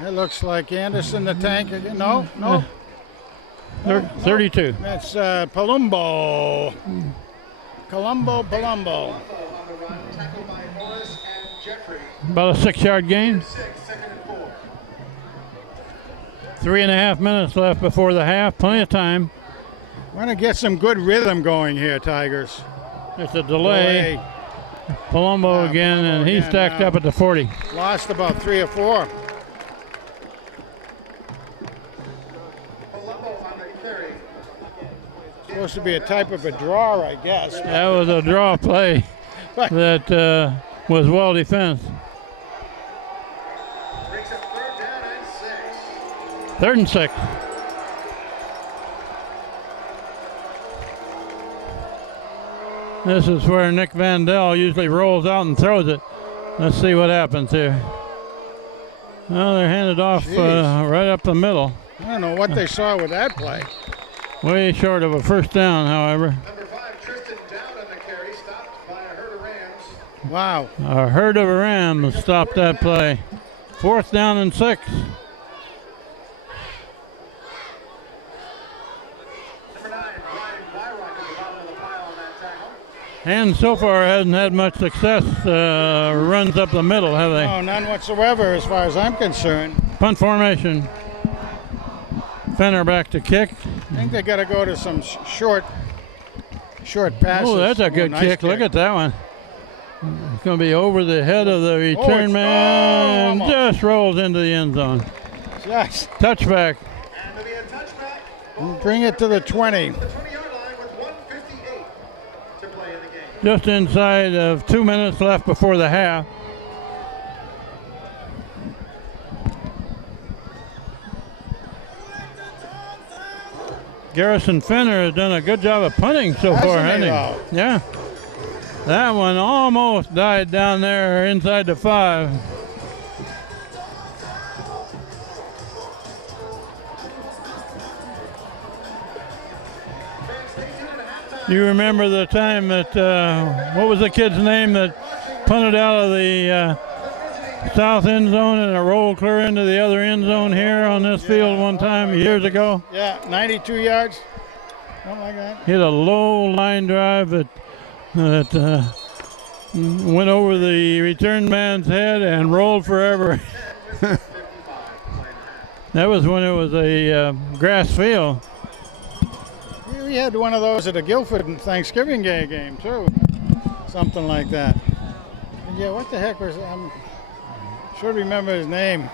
It looks like Anderson the tank again. No. 32. That's Palumbo. Palumbo. On the run, tackled by Morris and Jeffrey. About a 6-yard gain. 6, second and 4. 3.5 minutes left before the half. Plenty of time. Want to get some good rhythm going here, Tigers. It's a delay. Palumbo Yeah, again, Palumbo and he's again stacked now. up at the 40. Lost about 3 or 4. Palumbo on the carry. Supposed to be a type of a draw, I guess. That was a draw play that was well defensed. Brings up 3rd down and 6. 3rd and 6. This is where Nick Vandell usually rolls out and throws it. Let's see what happens here. Well, they're handed off right up the middle. I don't know what they saw with that play. Way short of a first down, however. Number 5, Tristan Dowd on the carry, stopped by a herd of Rams. Wow. A herd of Rams stopped that play. 4th down and 6. Number 9, Brian Byrock at the bottom of the pile on that tackle. And so far hasn't had much success. Runs up the middle, have they? No, none whatsoever as far as I'm concerned. Punt formation. Fenner back to kick. I think they got to go to some short passes. Oh, that's a good nice kick. Look at that one. It's going to be over the head of the return man. almost. Just rolls into the end zone. Yes. Touchback. And there'll be a touchback. Bring it to the 20. The 20-yard line with 1:58 to play in the game. just inside of 2 minutes left before the half. Garrison Fenner has done a good job of punting so far, hasn't he? Yeah. That one almost died down there inside the 5. You remember the time that, what was the kid's name that punted out of the south end zone and it rolled clear into the other end zone here on this field one time years ago? Yeah, 92 yards, something like that. Hit a low line drive that went over the return man's head and rolled forever. That was when it was a grass field. We had one of those at a Guilford Thanksgiving Day game too, something like that. And yeah, what the heck was? I should remember his name.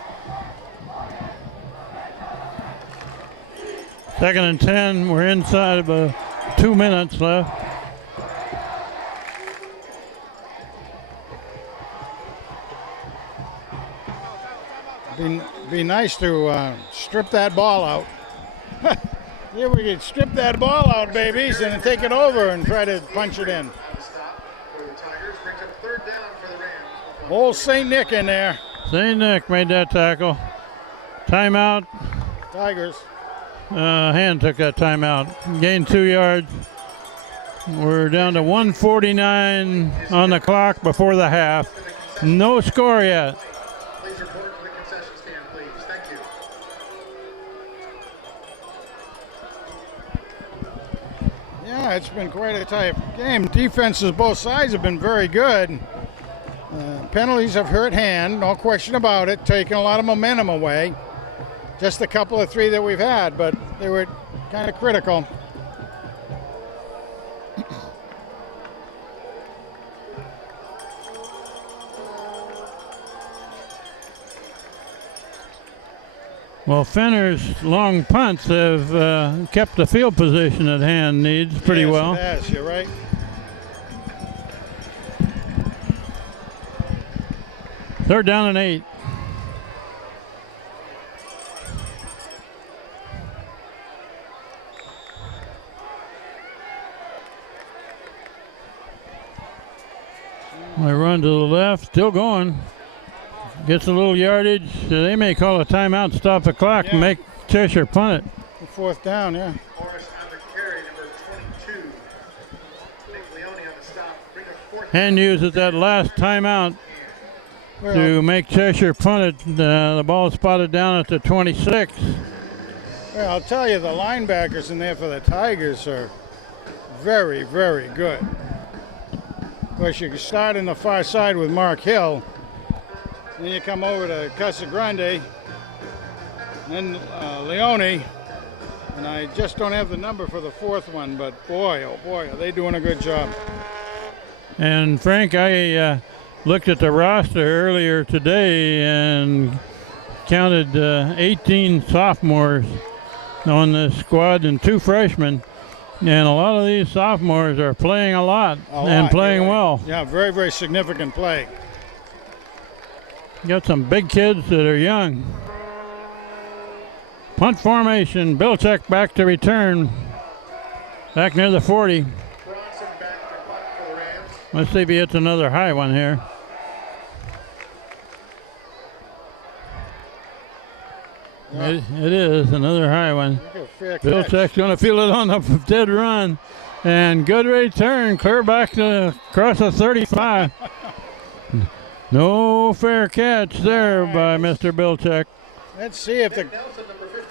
2nd and 10. We're inside of 2 minutes left. Be nice to strip that ball out. Yeah, we could strip that ball out, babies, and then take it over and try to punch it in. Old St. Nick in there. St. Nick made that tackle. Timeout. Tigers. Hand took that timeout. Gained 2 yards. We're down to 1:49 on the clock before the half. No score yet. Please report to the concession stand, please. Thank you. Yeah, it's been quite a tight game. Defenses both sides have been very good. Penalties have hurt hand, no question about it, taking a lot of momentum away. Just a couple of 3 that we've had, but they were kind of critical. Well, Fenner's long punts have kept the field position at hand needs pretty well. Yes, you're right. Third down and 8. They run to the left, still going. Gets a little yardage. They may call a timeout, stop the clock, and make Cheshire punt it. 4th down, yeah. Morris on the carry, number 22. Nick Leone on the stop. Bring a 4th. And uses that last timeout to make Cheshire punt it. The ball spotted down at the 26. Well, I'll tell you, the linebackers in there for the Tigers are very, very good. Of course, you can start in the far side with Mark Hill. Then you come over to Casagrande, then Leone, and I just don't have the number for the 4th one, but boy, oh boy, are they doing a good job. And Frank, I looked at the roster earlier today and counted 18 sophomores on the squad and 2 freshmen. And a lot of these sophomores are playing a lot and playing well. Yeah, very, very significant play. Got some big kids that are young. Punt formation. Bilczek back to return. Back near the 40. Let's see if he hits another high one here. It is another high one. Bilczek's going to feel it on the dead run. And good return. Clear back across the 35. No fair catch there by Mr. Bilczek. Let's see if the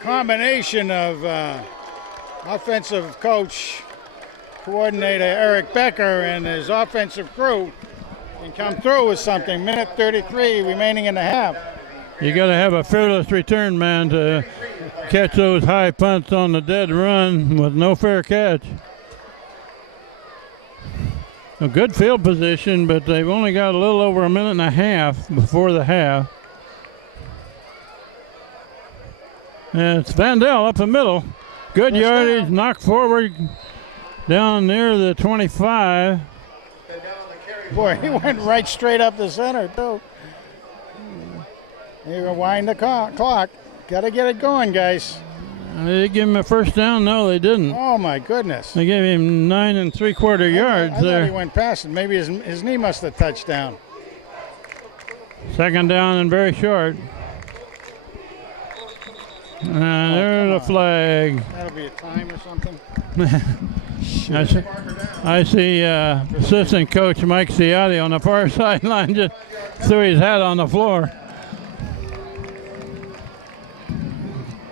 combination of offensive coach, coordinator Eric Becker and his offensive crew can come through with something. Minute 33 remaining in the half. You got to have a fearless return man to catch those high punts on the dead run with no fair catch. A good field position, but they've only got a little over a minute and a half before the half. And it's Vandell up the middle. Good yardage, knocked forward down near the 25. Boy, he went right straight up the center, too. You're going to wind the clock. Got to get it going, guys. Did they give him a first down? No, they didn't. Oh, my goodness. They gave him 9 3/4 yards I there. thought he went past it. Maybe his knee must have touched down. Second down and very short. And there's a flag. That'll be a time or something. I see assistant coach Mike Ciotti on the far sideline just threw his hat on the floor.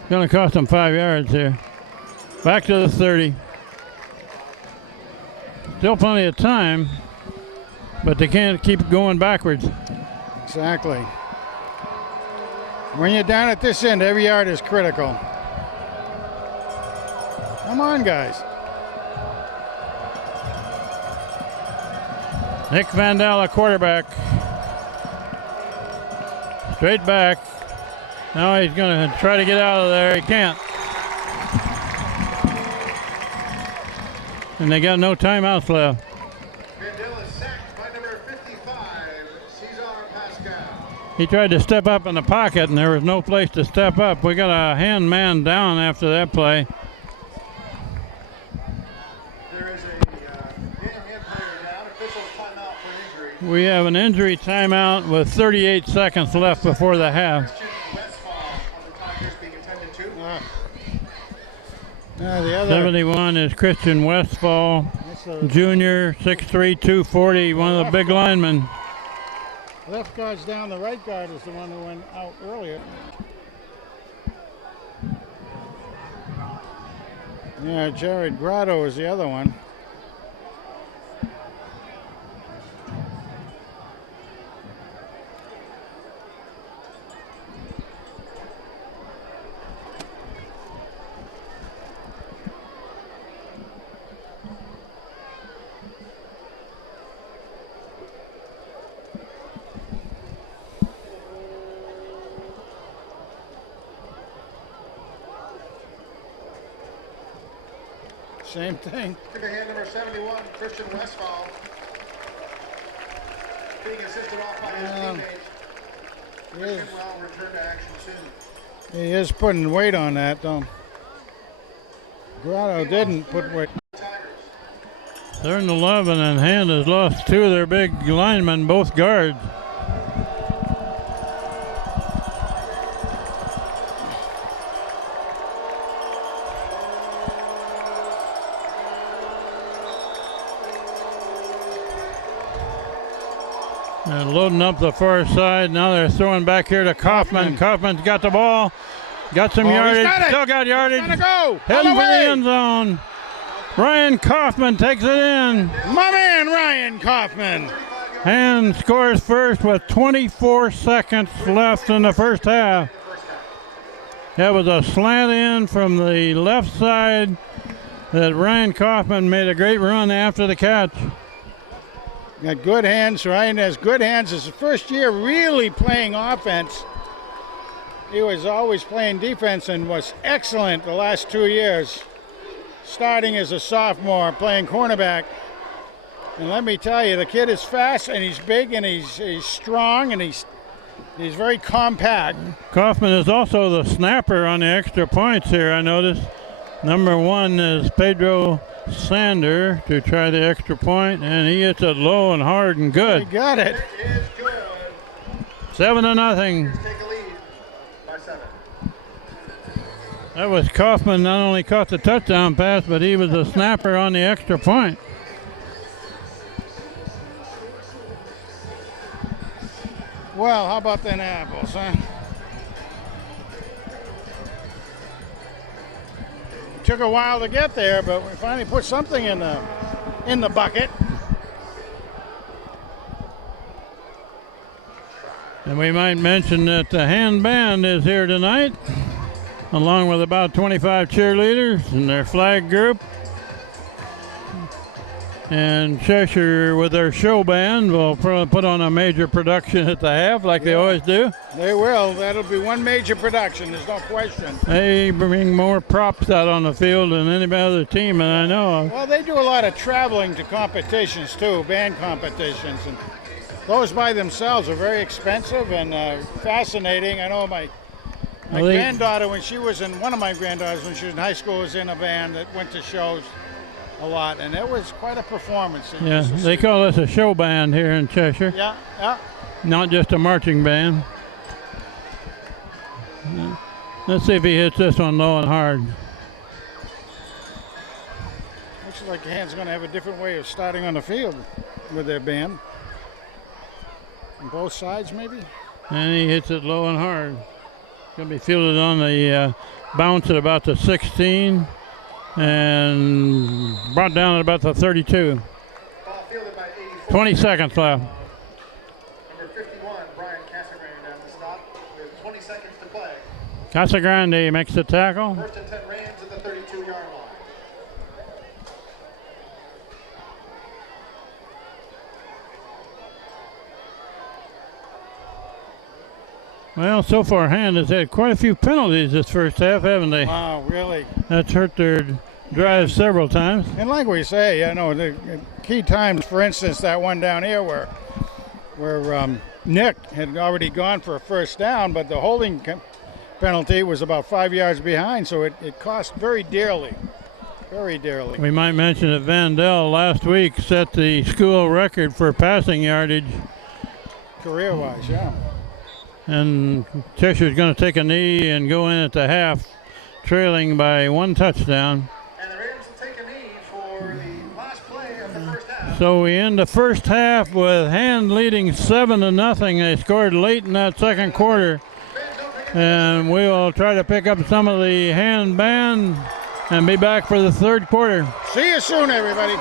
Going to cost them 5 yards here. Back to the 30. Still plenty of time, but they can't keep going backwards. Exactly. When you're down at this end, every yard is critical. Come on, guys. Nick Vandella, quarterback. Straight back. Now he's going to try to get out of there. He can't. And they got no timeouts left. Vandella sacked by number 55, Cesar Pascal. He tried to step up in the pocket, and there was no place to step up. We got a hand man down after that play. There is a hand player down. Officials timeout for injury. We have an injury timeout with 38 seconds left before the half. Christian Westfall on the Tigers being attended to. The other 71 is Christian Westfall, junior, 6'3", 240, one of the big linemen. left guard's down. The right guard is the one who went out earlier. Yeah, Jared Grotto is the other one. Same thing. To the hand number 71, Christian Westfall. Being assisted off by his teammates. Christian will return to action soon. He is putting weight on that, though. Grotto didn't put weight. They're in 11, and Hand has lost two of their big linemen, both guards. They're loading up the far side. Now they're throwing back here to Kaufman. Kaufman's got the ball. Got some yardage. Still got yardage. Gotta go. Heading for the end zone. Ryan Kaufman takes it in. My man, Ryan Kaufman. And scores first with 24 seconds left in the first half. That was a slant in from the left side that Ryan Kaufman made a great run after the catch. Got good hands. Ryan has good hands. It's his first year really playing offense. He was always playing defense and was excellent the last 2 years. Starting as a sophomore, playing cornerback. And let me tell you, the kid is fast and he's big and he's strong and he's very compact. Kaufman is also the snapper on the extra points here, I noticed. Number 1 is Pedro Sander to try the extra point, and he hits it low and hard and good. He got it. It is good. 7-0. Take a lead by 7. That was Kaufman not only caught the touchdown pass, but he was a snapper on the extra point. Well, how about them apples, huh? Took a while to get there, but we finally put something in the bucket. And we might mention that the hand band is here tonight, along with about 25 cheerleaders and their flag group. And Cheshire, with their show band, will put on a major production at the half, like they always do. They will. That'll be one major production. There's no question. They bring more props out on the field than any other team that I know of. Well, they do a lot of traveling to competitions too, band competitions, and those by themselves are very expensive and fascinating. I know my granddaughter, when she was in one of my granddaughters when she was in high school, was in a band that went to shows a lot, and it was quite a performance. Yeah, they call us a show band here in Cheshire. Yeah, yeah. Not just a marching band. Let's see if he hits this one low and hard. Looks like Hand's going to have a different way of starting on the field with their band. On both sides, maybe? And he hits it low and hard. Going to be fielded on the bounce at about the 16 and brought down at about the 32. 20 seconds left. Number 51, Brian Casagrande down the stop with 20 seconds to play. Casagrande makes the tackle. First and 10 Rams at the 32-yard line. Well, so far Hand has had quite a few penalties this first half, haven't they? Wow, really? That's hurt their drive several times. And like we say, the key times, for instance, that one down here where Nick had already gone for a first down, but the holding penalty was about 5 yards behind, so it cost very dearly. Very dearly. We might mention that Vandell last week set the school record for passing yardage. Career-wise, yeah. And Cheshire's going to take a knee and go in at the half, trailing by one touchdown. And the Rams will take a knee for the last play of the first half. So we end the first half with Hand leading 7-0. They scored late in that second quarter. And we will try to pick up some of the Hand band and be back for the third quarter. See you soon, everybody.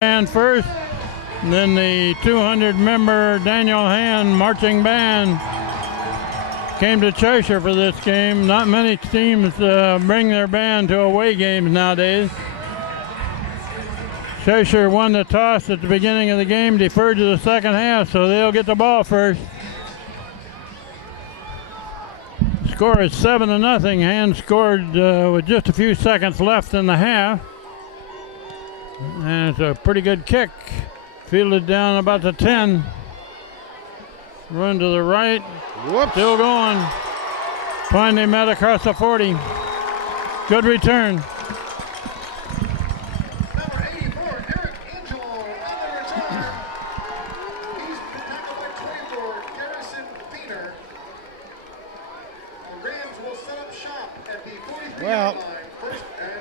band first, and then the 200-member Daniel Hand marching band came to Cheshire for this game. Not many teams bring their band to away games nowadays. Cheshire won the toss at the beginning of the game, deferred to the second half, so they'll get the ball first. Score is 7-0. Hand scored with just a few seconds left in the half. And it's a pretty good kick. Fielded down about the 10. Run to the right. Whoops. Still going. Finally met across the 40. Good return. Number 84, Eric Angelo on the return. He's tackled by 24, Garrison Feeder. The Rams will set up shop at the 43-yard line. First and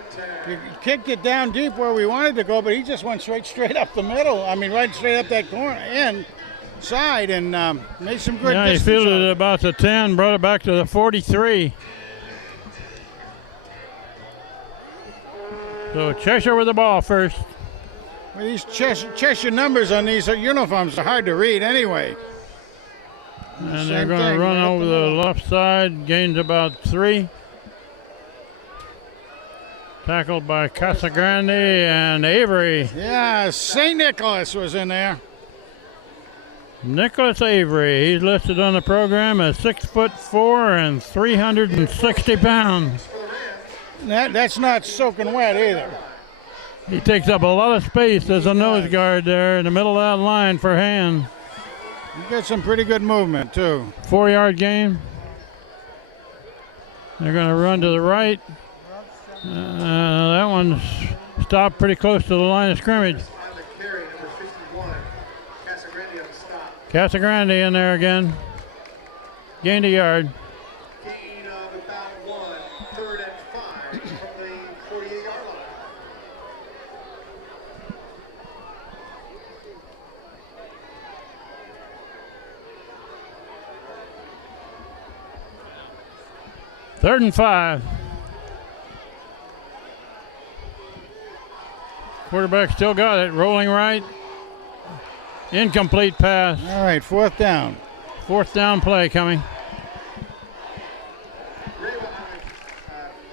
10. He kicked it down deep where we wanted to go, but he just went straight up the middle. I mean, right straight up that corner inside, and made some good Yeah, he distance. fielded it about the 10, brought it back to the 43. So Cheshire with the ball first. Well, these Cheshire numbers on these uniforms are hard to read anyway. And they're going to run over the left side, gains about 3. Tackled by Casagrande and Avery. Yeah, St. Nicholas was in there. Nicholas Avery, he's listed on the program as 6'4" and 360 pounds. That's not soaking wet either. He takes up a lot of space as a nose guard there in the middle of that line for Hand. You got some pretty good movement too. 4-yard gain. They're going to run to the right. That one's stopped pretty close to the line of scrimmage. On the carry, number 51, Casagrande on the stop. Casagrande in there again. Gained a yard. Gain of about 1, 3rd and 5 from the 48-yard line. Third and 5. Quarterback still got it. Rolling right. Incomplete pass. All right, 4th down. 4th down play coming. Reva on the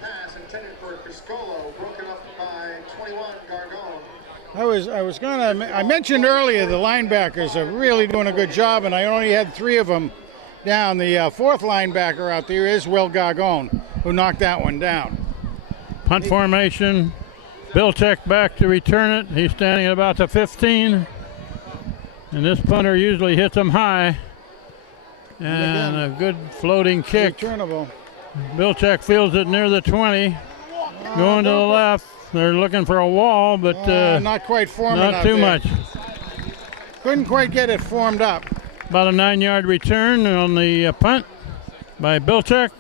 pass intended for Criscolo, broken up by 21, Gargone. I mentioned earlier the linebackers are really doing a good job, and I only had 3 of them down. The 4th linebacker out there is Will Gargone, who knocked that one down. Punt formation. Bilczek back to return it. He's standing at about the 15. And this punter usually hits him high. And a good floating kick. Returnable. Bilczek fields it near the 20. Going to the left. They're looking for a wall, but not quite forming up not too there. much. Couldn't quite get it formed up. About a 9-yard return on the punt by Bilczek.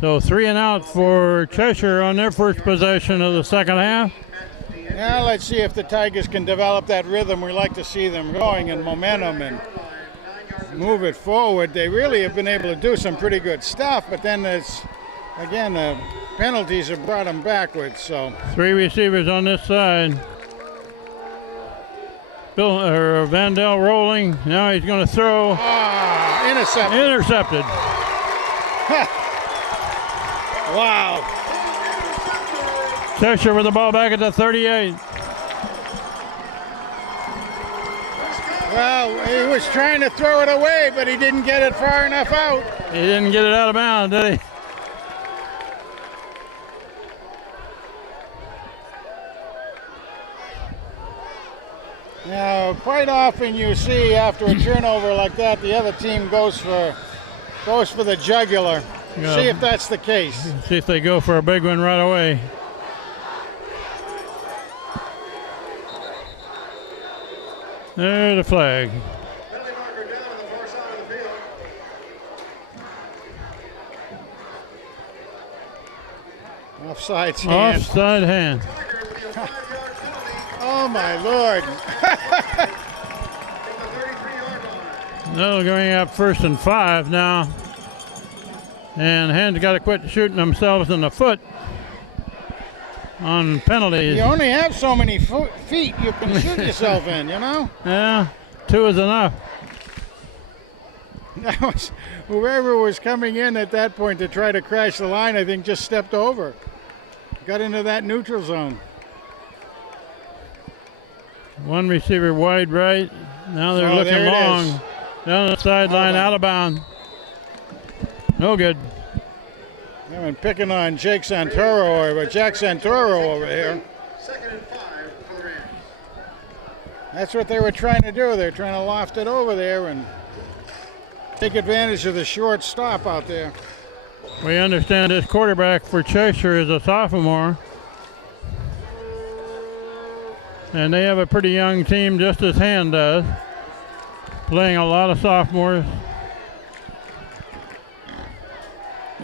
So 3 and out for Cheshire on their first possession of the second half. Now let's see if the Tigers can develop that rhythm we like to see them going, and momentum, and move it forward. They really have been able to do some pretty good stuff, but then there's, again, the penalties have brought them backwards. So 3 receivers on this side. Vandell rolling. Now he's going to throw. Intercepted. Intercepted. Wow. Cheshire with the ball back at the 38. Well, he was trying to throw it away, but he didn't get it far enough out. He didn't get it out of bounds, did he? Now, quite often you see after a turnover like that, the other team goes for the jugular. Yeah. See if that's the case. See if they go for a big one right away. There's the flag. Penalty marker down on the far side of the field. Offside hand. Offside hand. Tiger with a 5-yard penalty Oh my Lord. from the 33-yard line. No, going up 1st and 5 now. And Hand's got to quit shooting themselves in the foot. on penalties. You only have so many feet you can shoot yourself in, you know? Yeah, 2 is enough. That was, whoever was coming in at that point to try to crash the line, I think just stepped over. Got into that neutral zone. One receiver wide right. Now they're looking there it long. is. Down the sideline, out of bounds. No good. They've been picking on Jack Santoro over here. 2nd and 5 for the Rams. That's what they were trying to do. They're trying to loft it over there and take advantage of the short stop out there. We understand this quarterback for Cheshire is a sophomore. And they have a pretty young team, just as Hand does, playing a lot of sophomores.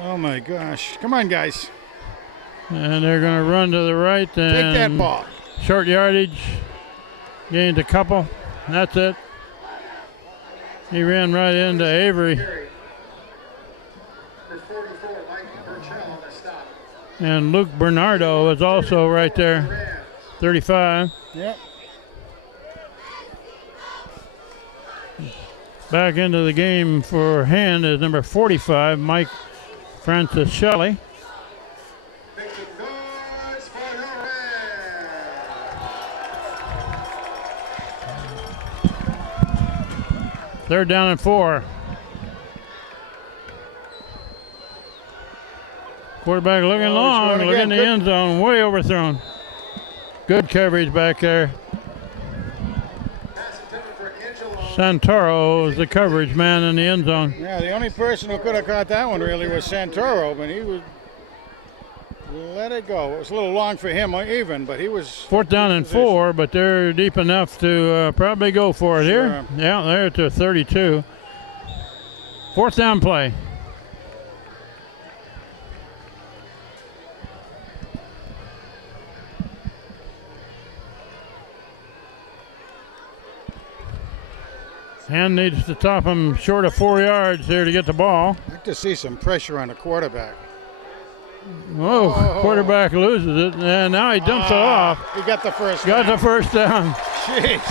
Oh my gosh. Come on, guys. And they're going to run to the right. And Take that ball. Short yardage. Gained a couple. That's it. He ran right into Avery. For 44, Mike Burchell on the stop. And Luke Bernardo is also right there. 35. Yep. Back into the game for Hand is number 45, Mike Francis Shelley. Making noise for the Rams. 3rd down and 4. Quarterback looking long, looking in the end zone, way overthrown. Good coverage back there. Santoro is the coverage man in the end zone. Yeah, the only person who could have caught that one really was Santoro, but he would let it go. It was a little long for him even, but he was... 4th down and 4, but they're deep enough to probably go for it here. Yeah, they're to 32. 4th down play. Hand needs to top him short of 4 yards here to get the ball. I'd like to see some pressure on the quarterback. Whoa, quarterback loses it, and now he dumps it off. He got the first Got down. the first down. Jeez.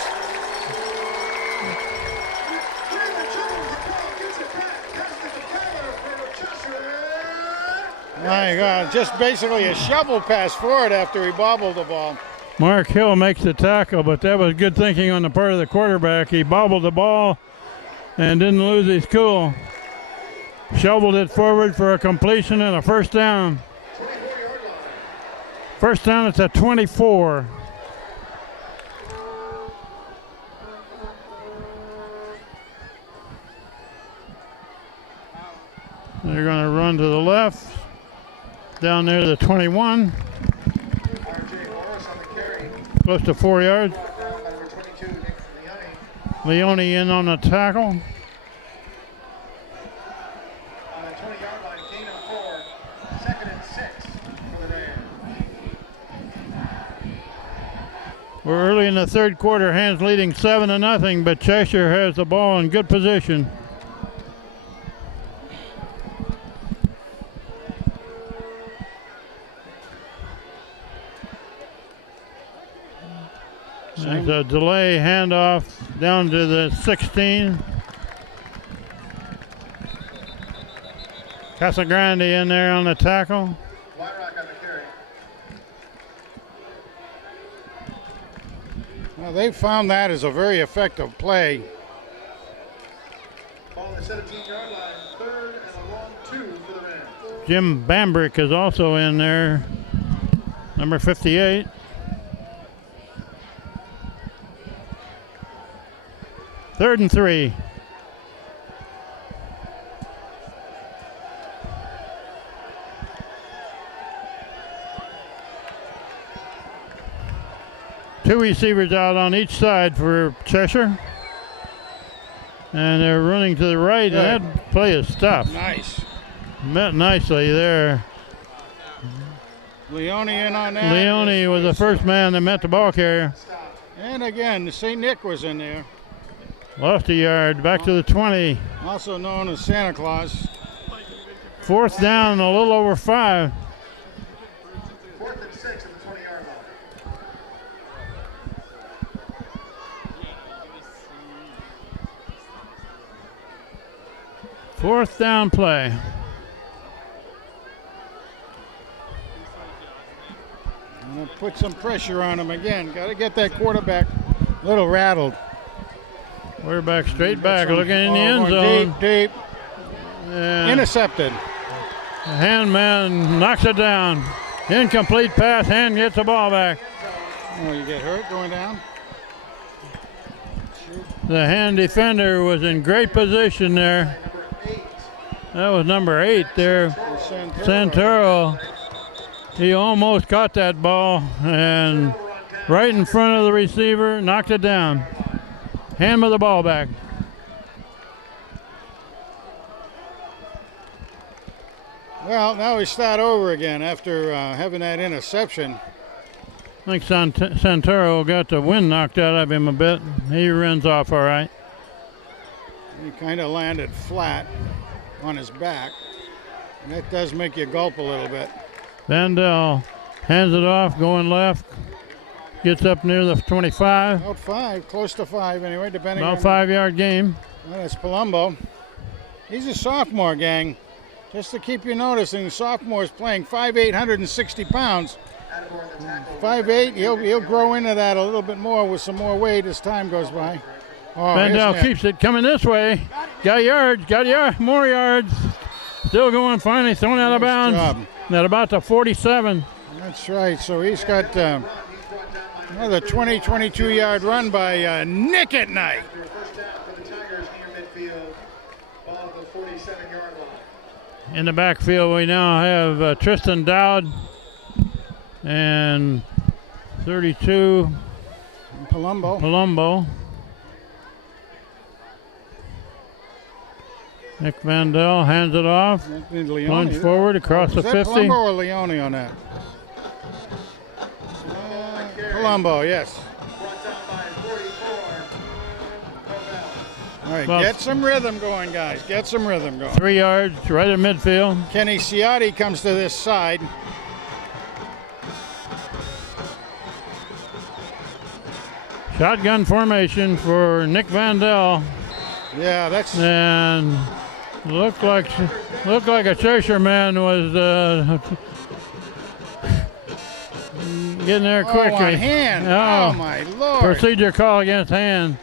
My God, just basically a shovel pass forward after he bobbled the ball. Mark Hill makes the tackle, but that was good thinking on the part of the quarterback. He bobbled the ball and didn't lose his cool. Shoveled it forward for a completion and a first down. First down at the 24. They're going to run to the left. Down there to the 21. Close to 4 yards. Leone in on the tackle. On the 20-yard line, gain of 4. 2nd and 6 for the Rams. We're early in the 3rd quarter. Hands leading 7-0, but Cheshire has the ball in good position. There's a delay handoff down to the 16. Casagrande in there on the tackle. Wyrock on the carry. Well, they found that as a very effective play. Ball on the 17-yard line. 3rd and a long 2 for the Rams. Jim Bambrick is also in there, number 58. Third and 3. Two receivers out on each side for Cheshire. And they're running to the right, and that play is stopped. Nice. Met nicely there. Leone in on that. Leone was the first man that met the ball carrier. And again, St. Nick was in there. Lost a yard, back to the 20. Also known as Santa Claus. 4th down, a little over 5. 4th and 6 at the 28. 4th down play. And put some pressure on him again. Got to get that quarterback a little rattled. Quarterback straight back, looking in the end zone. Deep. And Intercepted. the hand man knocks it down. Incomplete pass, hand gets the ball back. Oh, you get hurt going down? The hand defender was in great position there. That was number 8 there. Santoro. He almost caught that ball and right in front of the receiver, knocked it down. Hand with the ball back. Well, now we start over again after having that interception. I think Santoro got the wind knocked out of him a bit. He runs off all right. He kind of landed flat on his back. And that does make you gulp a little bit. Vandell hands it off, going left. Gets up near the 25. About 5, close to 5 anyway, depending on. About 5-yard game. Well, that's Palumbo. He's a sophomore, gang. Just to keep you noticing, sophomores playing 5'8", 160 pounds. 5'8", he'll grow into that a little bit more with some more weight as time goes by. Oh, Vandell keeps it coming this way. Got yards, more yards. Still going, finally thrown out of bounds. At about the 47. That's right, so he's got another 22-yard run by Nick at Night. In the backfield, we now have Tristan Dowd and 32 Palumbo. Nick Vandell hands it off. Plunge forward across the 50. Palumbo or Leone on that? Palumbo, yes. All right, get some rhythm going, guys. Get some rhythm going. 3 yards, right at midfield. Kenny Ciotti comes to this side. Shotgun formation for Nick Vandell. Yeah, that's. And looked like a Cheshire man was getting there quickly. Oh, on hand. Oh, my Lord. Procedure call against hand.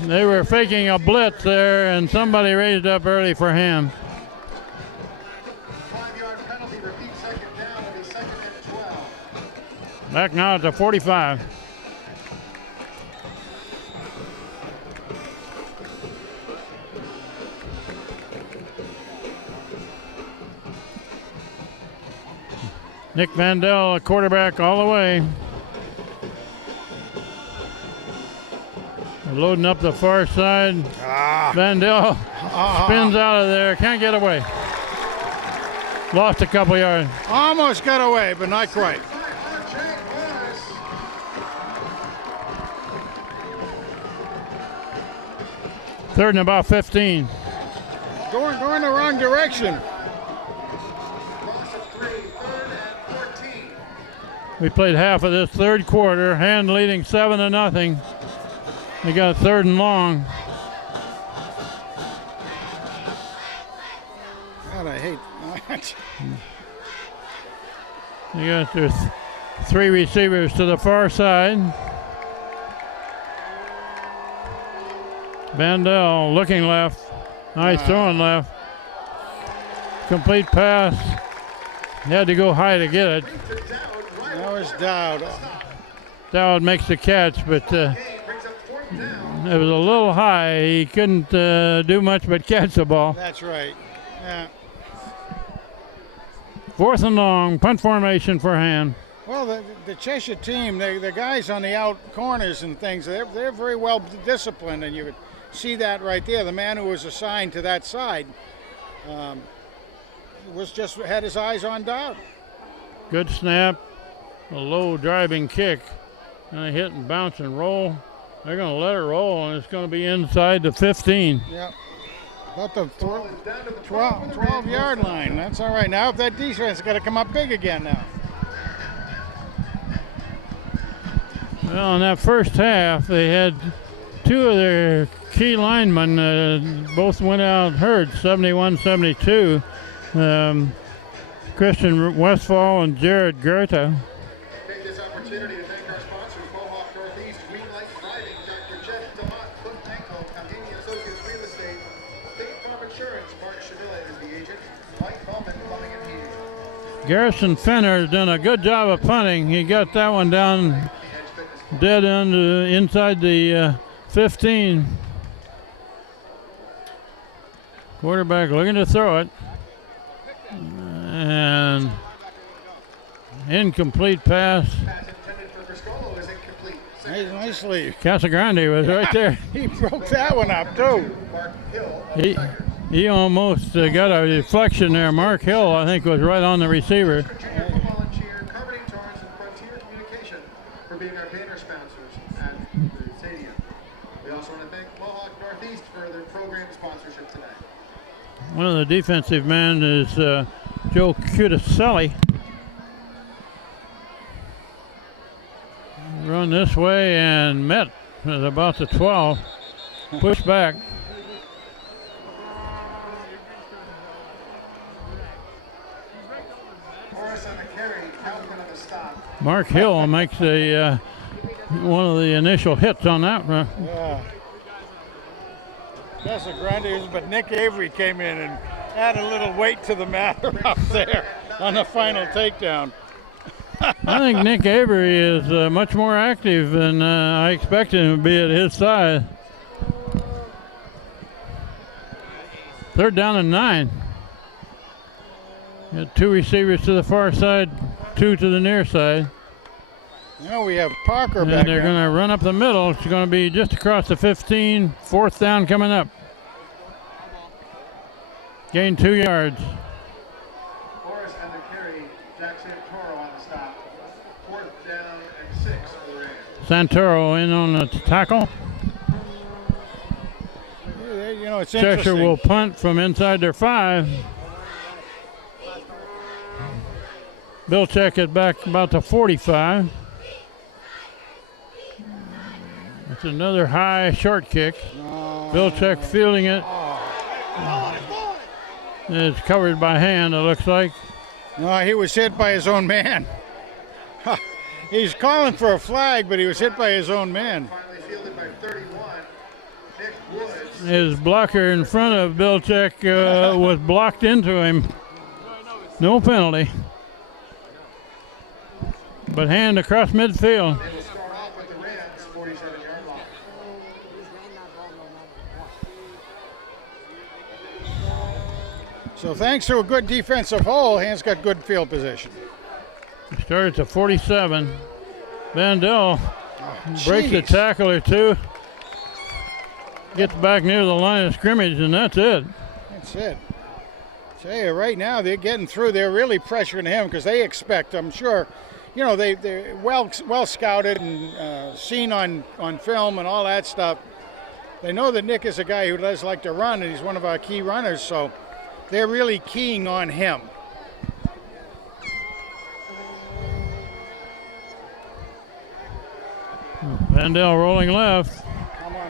They were faking a blitz there, and somebody raised up early for him. 5-yard penalty, repeat second down, it'll be 2nd and 12. Back now at the 45. Nick Vandell, a quarterback all the way. They're loading up the far side. Vandell spins out of there, can't get away. Lost a couple yards. Almost got away, but not quite. Third and about 15. Going the wrong direction. We played half of this third quarter. Hand leading 7-0. They got 3rd and long. God, I hate that. They got their 3 receivers to the far side. Vandell looking left. Nice throwing left. Complete pass. He had to go high to get it. That was Dowd. Dowd makes the catch, but it was a little high. He couldn't do much but catch the ball. That's right. Yeah. 4th and long, punt formation for hand. Well, the Cheshire team, the guys on the out corners and things, they're very well disciplined, and you could see that right there. The man who was assigned to that side had his eyes on Dowd. Good snap, a low driving kick, and a hit and bounce and roll. They're going to let it roll, and it's going to be inside the 15. Yep. About the 12-yard line. That's all right. Now if that defense has got to come up big again now. Well, in that first half, they had two of their key linemen both went out hurt, 71-72. Christian Westfall and Jared Goethe. Take this opportunity to thank our sponsors, Mohawk Northeast, Greenlight Driving, Dr. Jeff DeMott, Foot and Ankle, Convenience Associates Real Estate, State Farm Insurance, Mark Shavilla is the agent, Mike Bowman, Plumbing and Heating. Garrison Fenner has done a good job of punting. He got that one down dead end inside the 15. Quarterback looking to throw it. And incomplete pass. Pass intended for Friscolo is incomplete. Nicely. Casagrande was right there. He broke that one up, too. Mark Hill. He almost got a deflection there. Mark Hill, I think, was right on the receiver. Junior volunteer, Carboning Torrance, and Frontier Communication for being our banner sponsors at the stadium. We also want to thank Mohawk Northeast for their program sponsorship tonight. One of the defensive men is Joe Cuticelli. Run this way and met at about the 12. Push back. Morris on the carry, Kaufman on the stop. Mark Hill makes a one of the initial hits on that run. Yeah. Casagrande, but Nick Avery came in and added a little weight to the matter up there on the final takedown. I think Nick Avery is much more active than I expected him to be at his size. 3rd down and 9. Got 2 receivers to the far side, 2 to the near side. Now we have Parker And back they're there. going to run up the middle. It's going to be just across the 15. 4th down coming up. Gain 2 yards. Morris on the carry, Jack Santoro on the stop. 4th down and 6 for the Rams. Santoro in on the tackle. You know, it's Cheshire interesting. will punt from inside their 5. Bilczek is back about the 45. It's another high short kick. Bilczek fielding it. It's covered by hand, it looks like. No, he was hit by his own man. He's calling for a flag, but he was hit by his own man. Finally fielded by 31, Nick Woods. His blocker in front of Bilczek was blocked into him. No penalty. But hand across midfield. They will start off with the Rams, 47-yard line. So thanks to a good defensive hole, Hans got good field position. Starts at 47. Vandell breaks a Jeez. tackle or 2. Gets back near the line of scrimmage, and that's it. That's it. Tell you right now, they're getting through. They're really pressuring him because they expect, I'm sure, you know, they're well scouted and seen on film and all that stuff. They know that Nick is a guy who does like to run, and he's one of our key runners, so they're really keying on him. Vandell rolling left.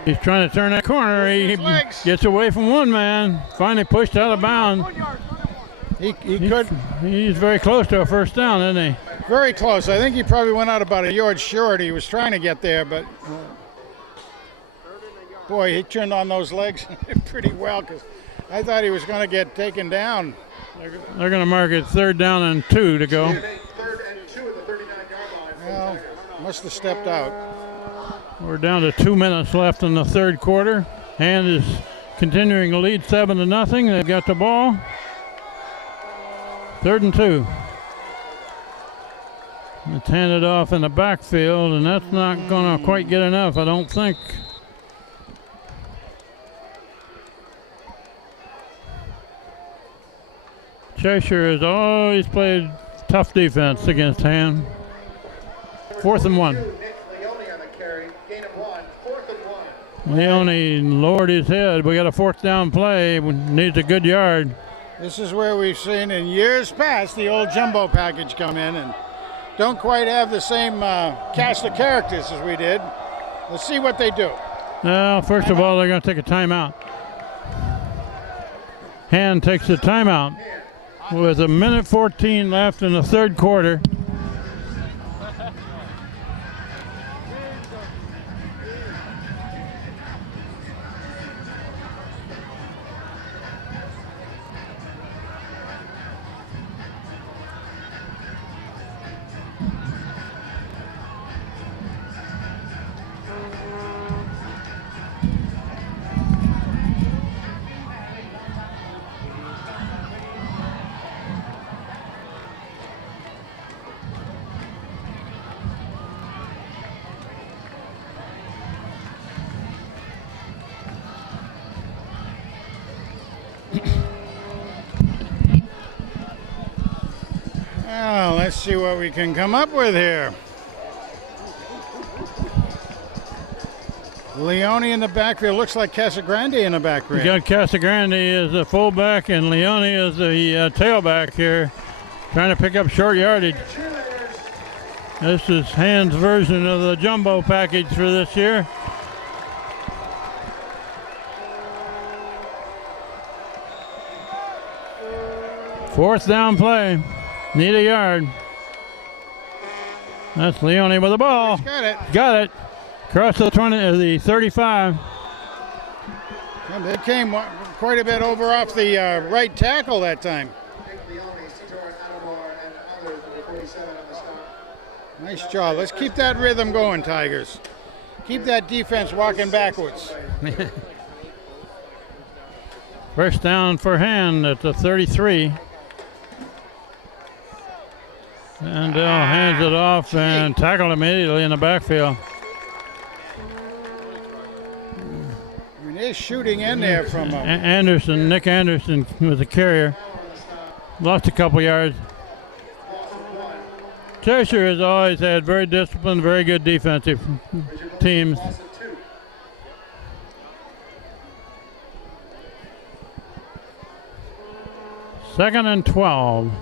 He's trying to turn that corner. He legs. gets away from one man. Finally pushed out of bounds. He could, He's very close to a first down, isn't he? very close. I think he probably went out about a yard short. He was trying to get there, but boy, he turned on those legs pretty well because I thought he was going to get taken down. They're going to mark it 3rd down and 2 to go. 3rd and 2 at the 39-yard line. Well, must have stepped out. We're down to 2 minutes left in the 3rd quarter. Hand is continuing to lead 7-0. They've got the ball. 3rd and 2. It's handed off in the backfield, and that's not going to quite get enough, I don't think. Cheshire has always played tough defense against Hand. 4th and 1. Nick Leone on the carry, gain of 1, 4th and 1. Leone lowered his head. We got a 4th down play. We needs a good yard. This is where we've seen in years past the old jumbo package come in and don't quite have the same cast of characters as we did. Let's see what they do. Well, first of all, they're going to take a timeout. Hand takes a timeout with 1:14 left in the third quarter. Well, let's see what we can come up with here. Leone in the backfield. Looks like Casagrande in the We backfield. got Casagrande as the fullback and Leone as the tailback here, trying to pick up short yardage. This is Hand's version of the jumbo package for this year. Fourth down play. Need a yard. That's Leone with the ball. Got it. Got it. Across the 20, the 35. And they came quite a bit over off the right tackle that time. Nice job. Let's keep that rhythm going, Tigers. Keep that defense walking backwards. First down for Hand at the 33. And hands it off and tackled immediately in the backfield. I mean, they're shooting in there from Anderson, Nick Anderson was the carrier. Lost a couple yards. Cheshire has always had very disciplined, very good defensive teams. Second and 12.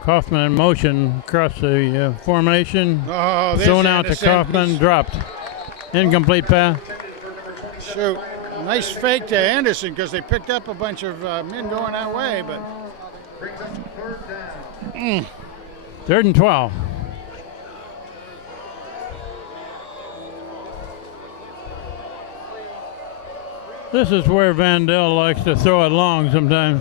Kaufman in motion across the formation. Oh, there's Thrown out to Anderson. Kaufman, dropped. Incomplete pass. Shoot. Nice fake to Anderson because they picked up a bunch of men going that way, but Third and 12. This is where Vandell likes to throw it long sometimes.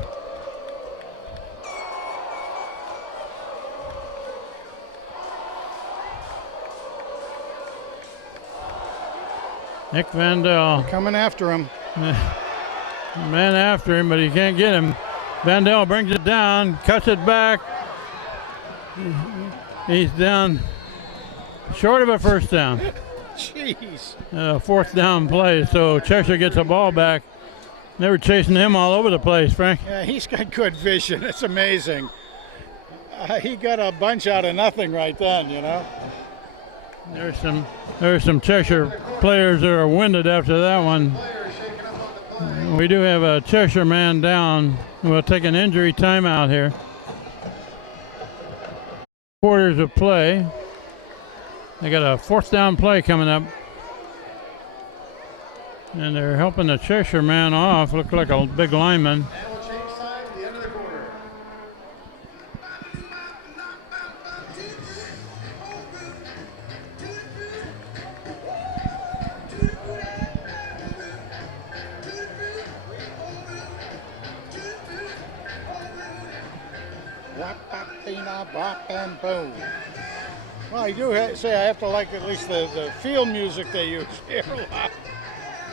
Nick Vandell. coming after him. Man after him, but he can't get him. Vandell brings it down, cuts it back. He's down short of a first down. Jeez. Fourth down play, so Cheshire gets the ball back. They were chasing him all over the place, Frank. Yeah, he's got good vision. It's amazing. He got a bunch out of nothing right then, you know. There's some Cheshire players that are winded after that one. We do have a Cheshire man down. We'll take an injury timeout here. Quarters of play. They got a fourth down play coming up. And they're helping the Cheshire man off. Look like a big lineman. Bop and boom. Well, I do say I have to like at least the field music they use here a lot.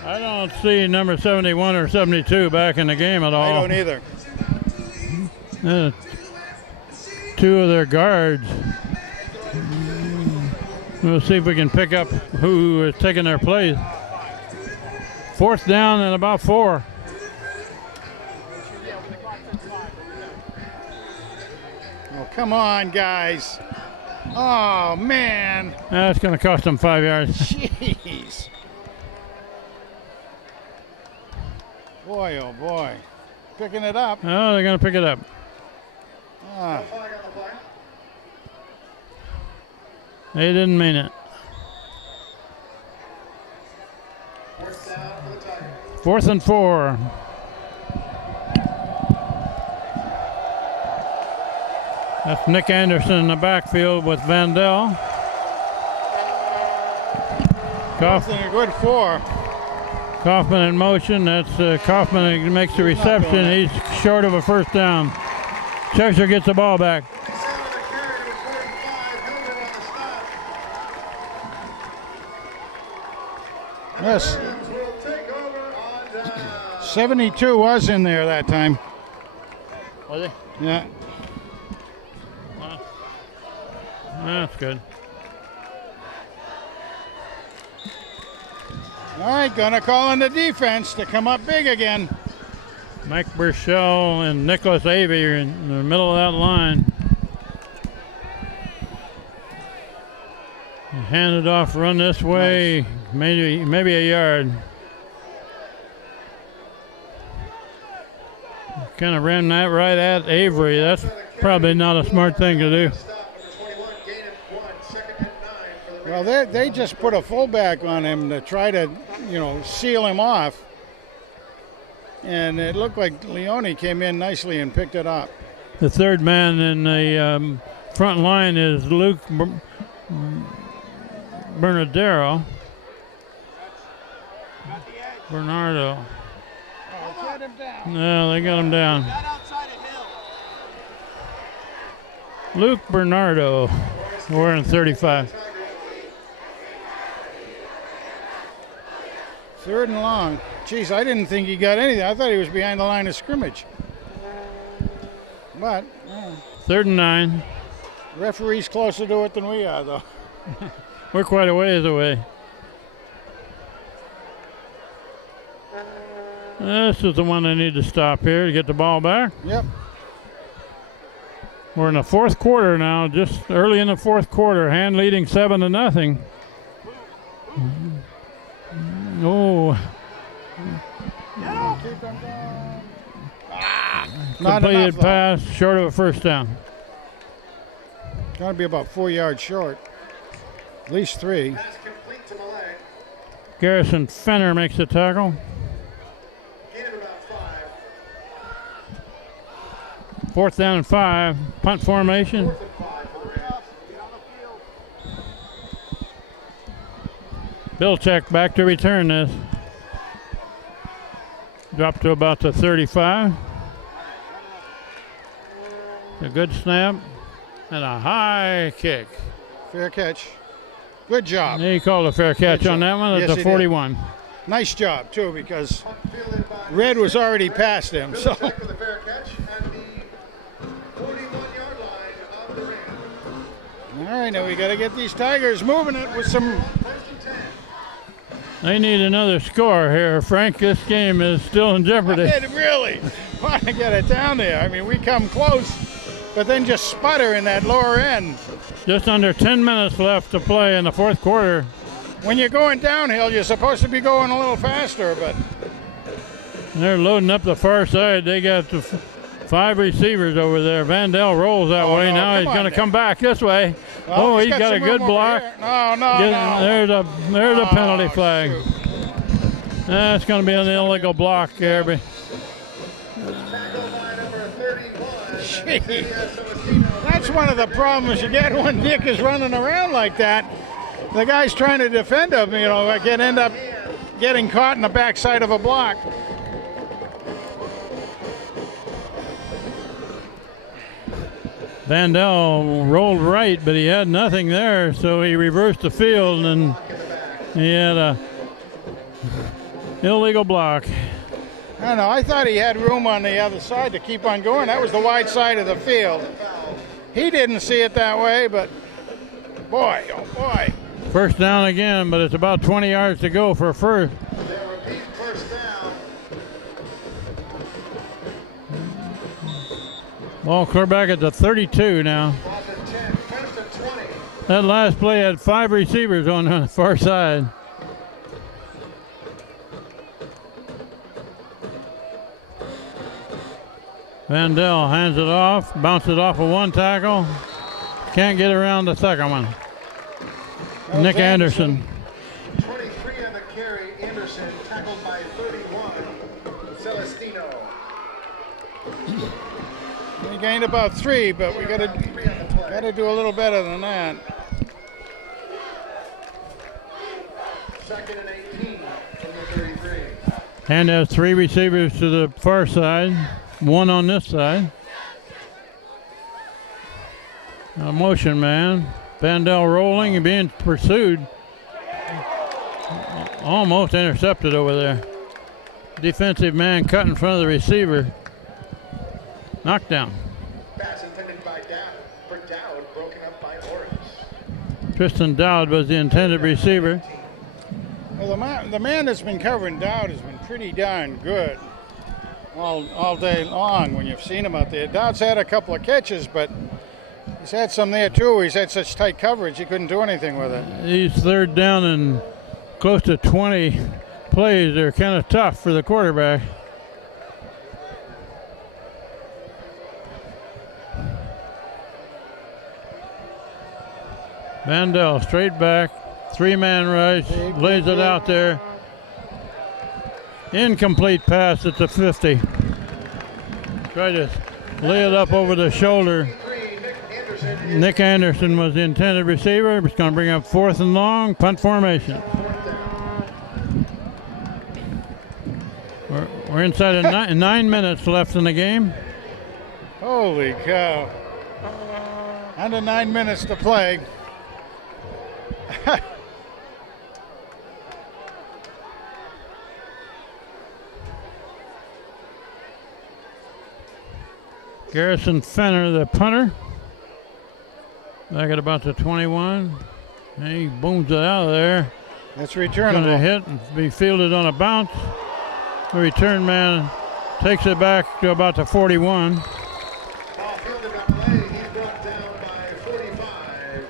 I don't see number 71 or 72 back in the game at all. I don't either. Two of their guards. We'll see if we can pick up who is taking their place. Fourth down and about 4. Oh, come on, guys. Oh, man. That's going to cost them 5 yards. Jeez. Boy, oh, boy. Picking it up. Oh, they're going to pick it up. They didn't mean it. Fourth and 4. That's Nick Anderson in the backfield with Vandell. Kaufman a good 4. Kaufman in motion. That's Kaufman makes the reception. He's short of a first down. Cheshire gets the ball back. Yes. 72 was in there that time. Was he? Yeah. That's good. All right, gonna call in the defense to come up big again. Mike Burchell and Nicholas Avey are in the middle of that line. Hand it off, run this way, nice. maybe a yard. Kind of ran that right at Avery. That's probably not a smart thing to do. Well, they just put a fullback on him to try to, seal him off. And it looked like Leone came in nicely and picked it up. The third man in the front line is Luke Bernardo. No, they got him down. Luke Bernardo, we're in 35. Third and long. Geez, I didn't think he got anything. I thought he was behind the line of scrimmage. But third and 9. Referee's closer to it than we are, though. We're quite a ways away. This is the one I need to stop here to get the ball back. Yep. We're in the fourth quarter now, just early in the fourth quarter. Hand leading 7-0. Oh. Completed pass, short of a first down. Got to be about 4 yards short. At least 3. Garrison Fenner makes the tackle. Fourth down and 5. Punt formation. Bilczek back to return this. Drop to about the 35. A good snap and a high kick. Fair catch. Good job. He called a fair catch on that one at the 41. Did. Nice job, too, because Red was already past him. So. All right, now we got to get these Tigers moving it with some. They need another score here, Frank. This game is still in jeopardy. I really want to get it down there. I mean, we come close, but then just sputter in that lower end. Just under 10 minutes left to play in the fourth quarter. When you're going downhill, you're supposed to be going a little faster, but. They're loading up the far side. They got 5 receivers over there. Vandell rolls that way. No, now he's going to come back this way. Well, he's got a good block. No. There's a penalty flag. That's going to be an illegal block, Gary. That's one of the problems you get when Dick is running around like that. The guy's trying to defend him, can end up getting caught in the backside of a block. Vandell rolled right, but he had nothing there, so he reversed the field, and he had a illegal block. I don't know. I thought he had room on the other side to keep on going. That was the wide side of the field. He didn't see it that way, but boy, oh boy. First down again, but it's about 20 yards to go for first. Ball clear back at the 32 now. That last play had 5 receivers on the far side. Vandell hands it off, bounces off of one tackle. Can't get around the second one. Nick Anderson. 23 on the carry. Anderson tackled by 31. Celestino. We gained about 3, but we got to do a little better than that. Second and 18 from the 33. And has 3 receivers to the far side, 1 on this side. A motion man. Vandell rolling and being pursued. Almost intercepted over there. Defensive man cut in front of the receiver. Knockdown. Pass intended by for Dowd, broken up by Orange. Tristan Dowd was the intended receiver. Well, the man that's been covering Dowd has been pretty darn good all day long when you've seen him out there. Dowd's had a couple of catches, but he's had some there too. He's had such tight coverage he couldn't do anything with it. He's third down and close to 20 plays. They're kind of tough for the quarterback. Vandell straight back, 3-man rush, lays it out there. Incomplete pass at the 50. Try to lay it up over the shoulder. Nick Anderson was the intended receiver. It's going to bring up 4th and long, punt formation. We're inside of 9 minutes left in the game. Holy cow. Under 9 minutes to play. Garrison Fenner, the punter. Back at about the 21. And he booms it out of there. That's Going to returnable. hit and be fielded on a bounce. The return man takes it back to about the 41. Ball fielded on play. He's brought down by 45.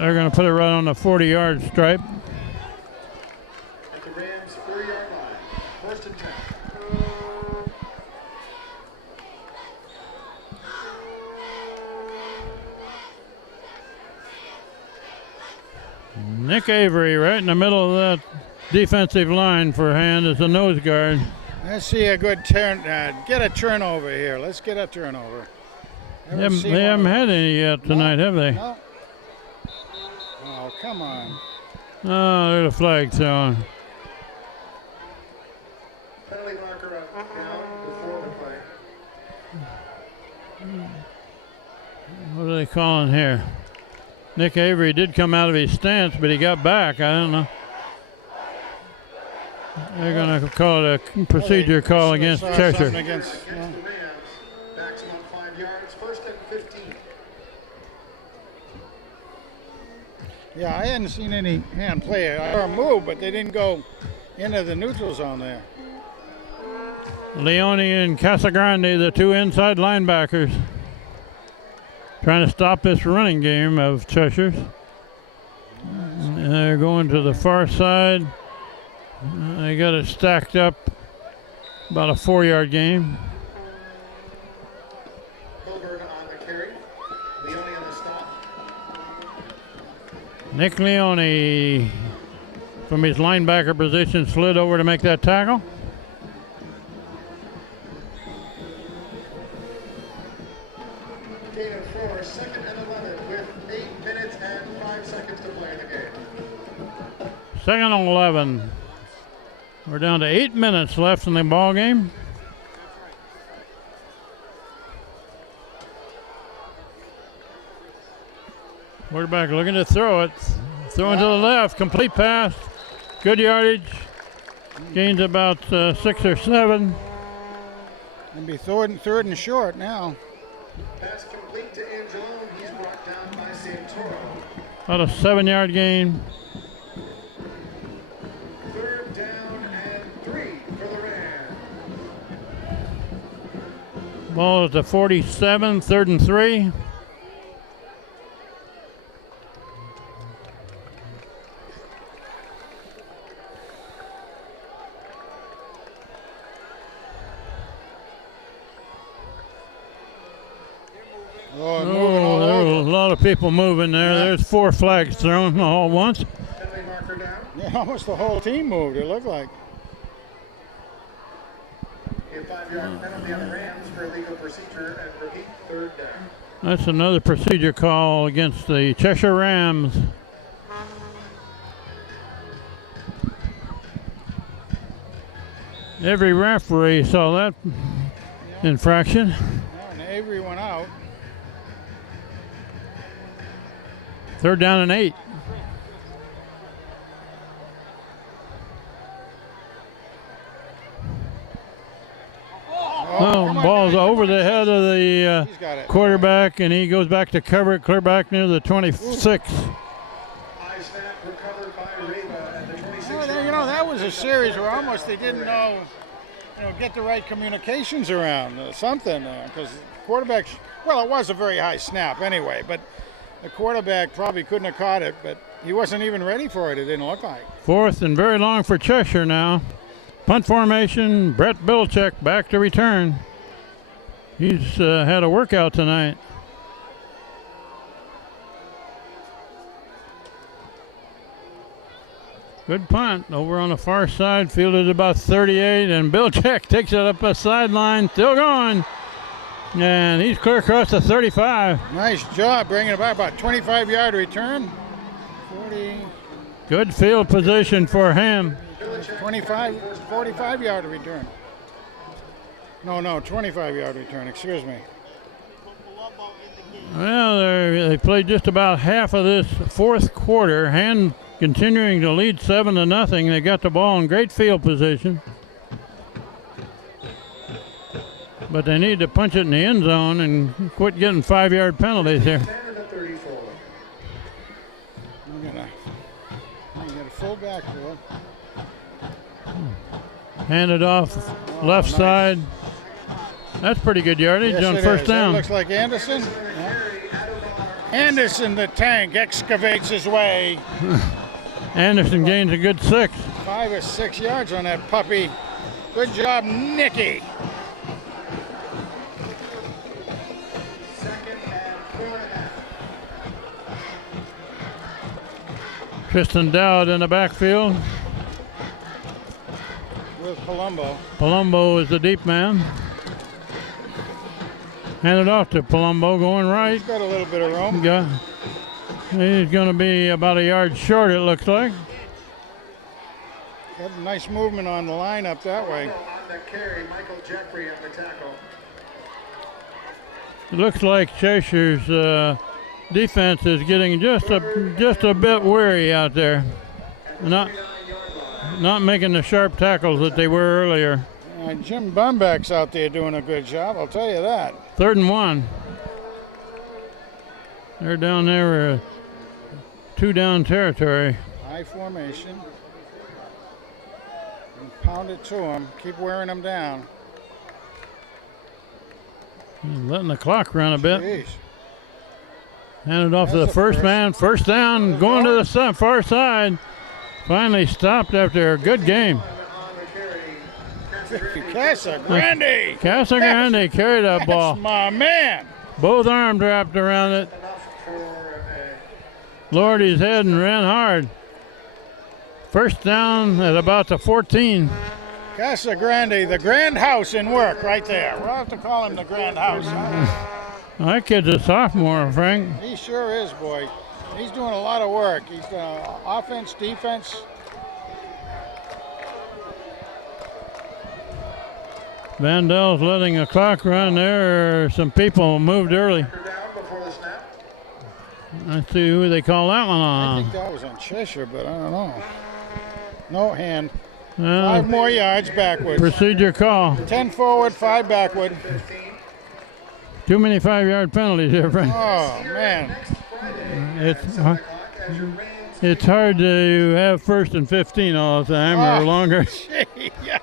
They're going to put it right on the 40-yard stripe. At the Rams' 4-yard line. 1st and 10. Nick Avery right in the middle of that defensive line for hand as a nose guard. Let's see a good turn. Get a turnover here. Let's get a turnover. They haven't had any yet tonight, have they? No. Oh, come on. Oh, there's a flag thrown. Penalty marker up down before the play. What are they calling here? Nick Avery did come out of his stance, but he got back. I don't know. They're going to call it a procedure call against Cheshire. Against the Rams. Backs him up 5 yards. 1st and 15. Yeah, I hadn't seen any hand play. I saw a move, but they didn't go into the neutral zone there. Leone and Casagrande, the 2 inside linebackers, trying to stop this running game of Cheshire's. And they're going to the far side. They got it stacked up, about a 4-yard game. Milburn on the carry. Leone on the stop. Nick Leone, from his linebacker position, slid over to make that tackle. Gain of 4, 2nd and 11 with 8 minutes and 5 seconds to play in the game. 2nd and 11. We're down to 8 minutes left in the ball game. Quarterback looking to throw it. Throwing to the left. Complete pass. Good yardage. Gains about 6 or 7. And be third and short now. Pass complete to Angelone. He's brought down by Santoro. About a 7-yard gain. 3rd down and 3 for the Rams. Ball at the 47, 3rd and 3. Oh, moving all there over. were a lot of people moving there. Yeah. There's 4 flags thrown all at once. Penalty marker down. Yeah, almost the whole team moved, it looked like. A 5-yard penalty on the Rams for illegal procedure and repeat 3rd down. That's another procedure call against the Cheshire Rams. Every referee saw that infraction. Yeah, and Avery went out. 3rd down and 8. Oh, come on, ball's guys, over come on. the head of the He's got it. quarterback, and he goes back to cover it, clear back near the 26. High snap recovered by Reva at the 26. You know, that was a series where almost they didn't know, get the right communications around something there, because quarterback. Well, it was a very high snap anyway, but the quarterback probably couldn't have caught it, but he wasn't even ready for it. It didn't look like. 4th and very long for Cheshire now. Punt formation. Brett Bilchek back to return. He's had a workout tonight. Good punt over on the far side, fielded about 38, and Bilchek takes it up the sideline, still going, and he's clear across the 35. Nice job bringing it back, about 25-yard return. 40, Good field position for him. 25, 45-yard return. No, 25-yard return, excuse me. Well, they played just about half of this 4th quarter, Hand continuing to lead 7-0. They got the ball in great field position, but they need to punch it in the end zone and quit getting 5-yard penalties here. Standard at 34. I'm gonna get a full backfield. Handed off left nice. side. That's pretty good yardage Yes, on it first is. down. That looks like Anderson. Yeah. Anderson, the tank, excavates his way. Anderson gains a good 6. 5 or 6 yards on that puppy. Good job, Nicky. 2nd and 4.5. Tristan Dowd in the backfield. With Palumbo. Palumbo is the deep man. Handed off to Palumbo going right. He's got a little bit of room. He's going to be about a yard short, it looks like. Got a nice movement on the line up that way. On the carry, Michael Jeffrey at the tackle. It looks like Cheshire's defense is getting just a bit weary out there. Not making the sharp tackles that they were earlier. Jim Bumback's out there doing a good job, I'll tell you that. 3rd and 1. They're down there, 2-down territory. High formation. And pound it to him. Keep wearing them down. Letting the clock run a bit. Jeez. Handed off to the That's a first first. man. First down, going to the far side. Finally stopped after a good game. On the carry, Casa Grande. Casa Grande carried that That's ball. my man. Both arms wrapped around it. enough for Lowered his head and ran hard. First down at about the 14. Casa Grande, the grand house in work right there. We'll have to call him the grand house. That kid's a sophomore, Frank. He sure is, boy. He's doing a lot of work. He's doing offense, defense. Vandel's letting the clock run there. Some people moved early. down before the snap. Let's see who they call that one I think on. that was on Cheshire, but I don't know. No hand. Uh, 5 more yards backwards. procedure call. 10 forward, 5 backward. Too many 5-yard penalties here, Frank. Oh, man. It's hard to have 1st and 15 all the time or Oh. longer. Gee, yeah.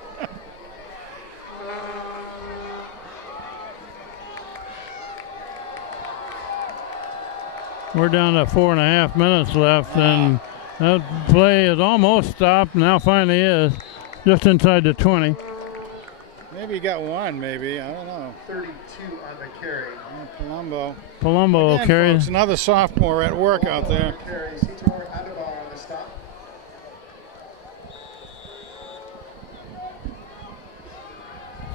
We're down to 4.5 minutes left, and that play is almost stopped. Now finally is, just inside the 20. Maybe he got one, maybe. I don't know. 32 on the carry. Palumbo. Palumbo Again, carries. folks, another sophomore at work out there. Carries. He tore Adebar on the stop.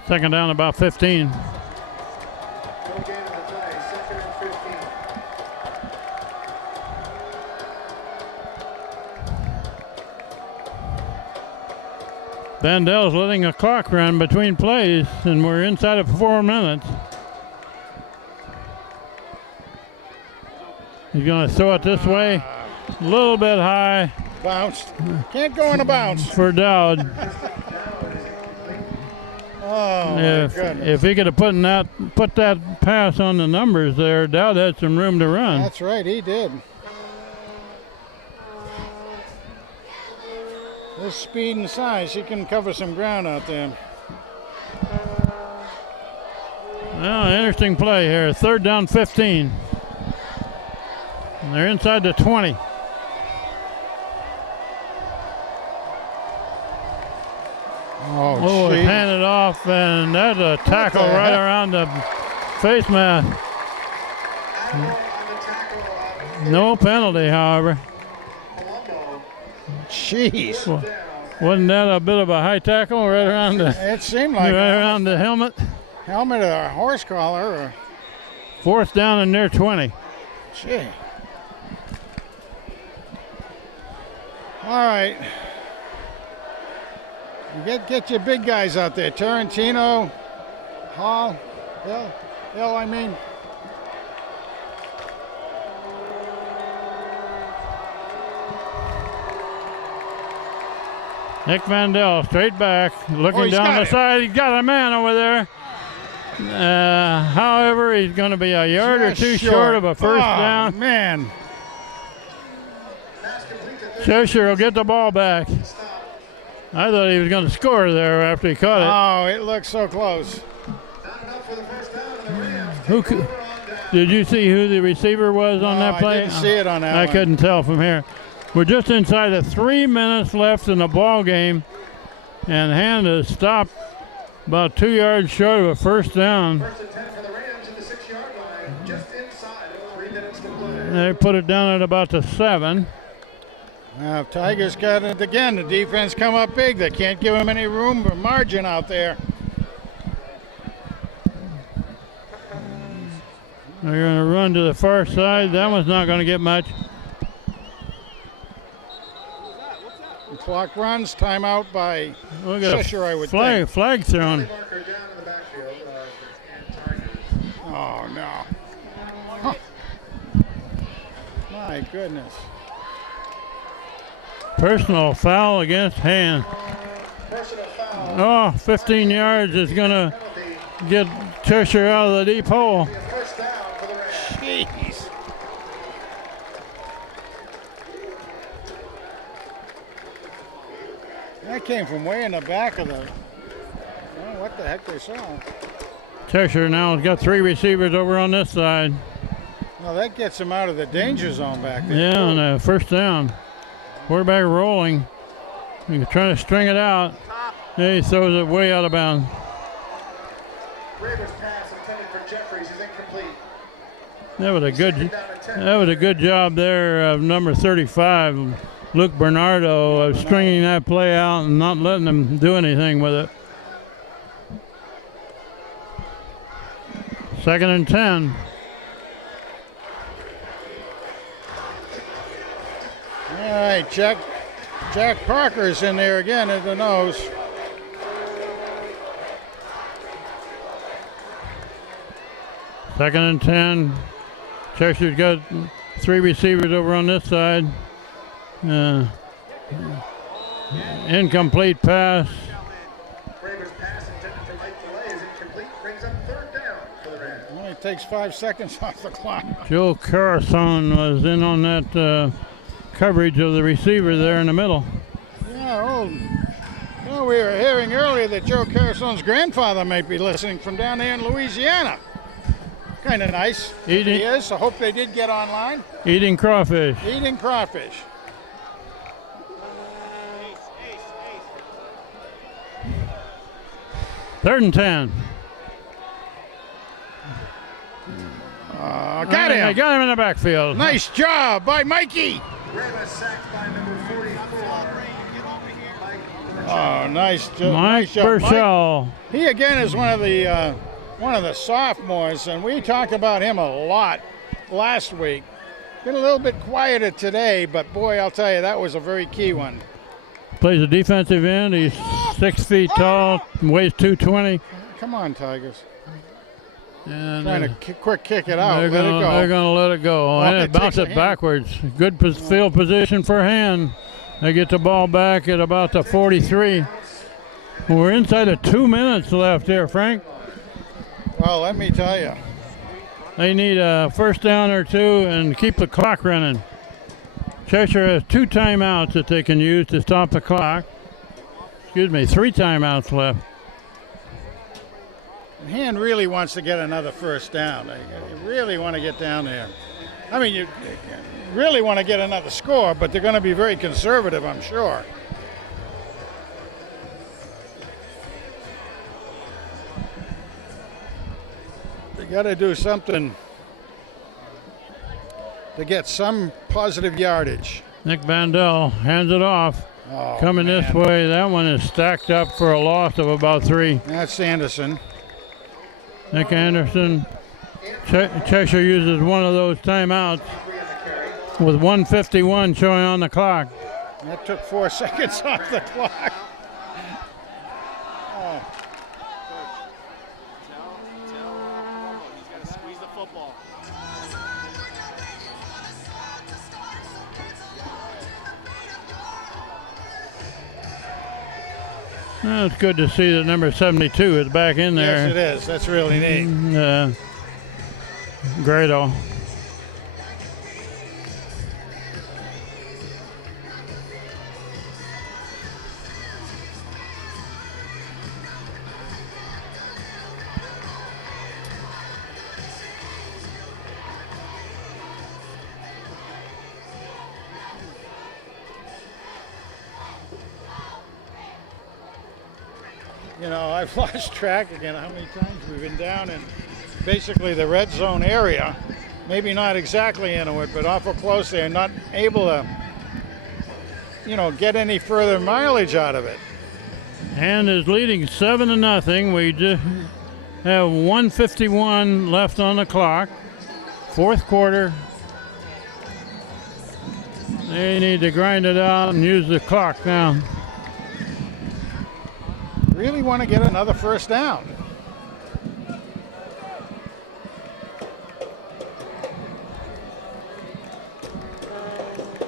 Second down, about 15. No gain on the play. 2nd and 15. Vandel's letting a clock run between plays, and we're inside of 4 minutes. He's going to throw it this way, a little bit high Bounced. Can't go in a bounce. for Dowd. Oh, my If goodness. he could have put that pass on the numbers there, Dowd had some room to run. That's right, he did. This speed and size, he can cover some ground out there. Well, interesting play here. 3rd down, 15. And they're inside the 20. Oh, gee. it's handed off, and that's a tackle the right heck? around the face mask. Adebar on the tackle. No penalty, however. Palumbo. Jeez. Well, wasn't that a bit of a high tackle right around the It seemed like around the helmet? helmet or a horse collar or 4th down and near 20. gee. All right. You get your big guys out there. Tarantino, Hill, I mean. Nick Vandel straight back, looking he's down got the it. side. He's got a man over there. However, he's going to be a yard or Just two short of a first Oh, down. man. Pass complete to Cheshire will get the ball back. stop. I thought he was going to score there after he caught it. Oh, it looked so close. Not enough for the first down, and the Rams Who take could- over on down. Did you see who the receiver was on that I play? didn't see it on that I one. couldn't tell from here. We're just inside of 3 minutes left in the ball game, and hand is stopped about 2 yards short of a first down. 1st and 10 for the Rams at the 6-yard line, just inside of 3 minutes to play. They put it down at about the 7. Now, Tigers got it again. The defense come up big. They can't give them any room or margin out there. They're going to run to the far side. That one's not going to get much. The clock runs. Timeout by We'll get Cheshire, I a would flag thrown. Marker down in the backfield, and Tigers. think. Oh, no. Huh. My goodness. Personal foul against Hand. Personal foul. Oh, 15 yards is going to Penalty. get Cheshire out of the deep hole. Be a first down for the Rams. Jeez. That came from way in the back of the. I don't know what the heck they saw. Cheshire now has got 3 receivers over on this side. Well, that gets them out of the danger zone back there. Yeah, and a first down. Quarterback rolling. He's trying to string it out. Yeah, he throws it way out of bounds. Raver's pass intended for Jeffries is incomplete. That was a good. Second down and 10. That was a good job there of number 35, Luke Bernardo, of stringing that play out and not letting him do anything with it. 2nd and 10. All right, Jack Parker's in there again at the nose. Second and 10. Cheshire's got 3 receivers over on this side. Incomplete pass. Raver's pass intended for Mike Delay is incomplete. Brings up 3rd down for the Rams. Only takes 5 seconds off the clock. Joe Carson was in on that coverage of the receiver there in the middle. Yeah, we were hearing earlier that Joe Carson's grandfather might be listening from down there in Louisiana. Kind of nice. Eating- He is. I hope they did get online. Eating crawfish. Eating crawfish. 3rd and 10. Got him. I got him in the backfield. Nice job by Mikey. Ramos sacked by number 44. Oh, nice job. Mike Nice job. Burchell. He again is one of the sophomores, and we talked about him a lot last week. Been a little bit quieter today, but boy, I'll tell you, that was a very key one. Plays a defensive end. He's 6 feet tall, weighs 220. Come on, Tigers. And Trying to quick kick it out. they're Let it gonna, go. They're going to let it go. Oh, And it it bounced takes a it backwards. Good field position for hand. They get the ball back at about the 43. We're inside of 2 minutes left here, Frank. Well, let me tell you. They need a first down or two and keep the clock running. Cheshire has 2 timeouts that they can use to stop the clock. Excuse me, 3 timeouts left. Hand really wants to get another first down. You really want to get down there. I mean, you really want to get another score, but they're going to be very conservative, I'm sure. They got to do something to get some positive yardage. Nick Vandell hands it off. Oh, Coming man. this way, that one is stacked up for a loss of about 3. That's Anderson. Nick Anderson. Cheshire uses one of those timeouts with 1:51 showing on the clock. That took 4 seconds off the clock. Oh. He's got to squeeze the football. Well, it's good to see that number 72 is back in there. Yes, it is. That's really neat. Grado. You know, I've lost track again how many times we've been down in basically the red zone area. Maybe not exactly into it, but awful close there. Not able to, get any further mileage out of it. Hand is leading 7-0. We just have 1:51 left on the clock. 4th quarter. They need to grind it out and use the clock now. Really want to get another first down.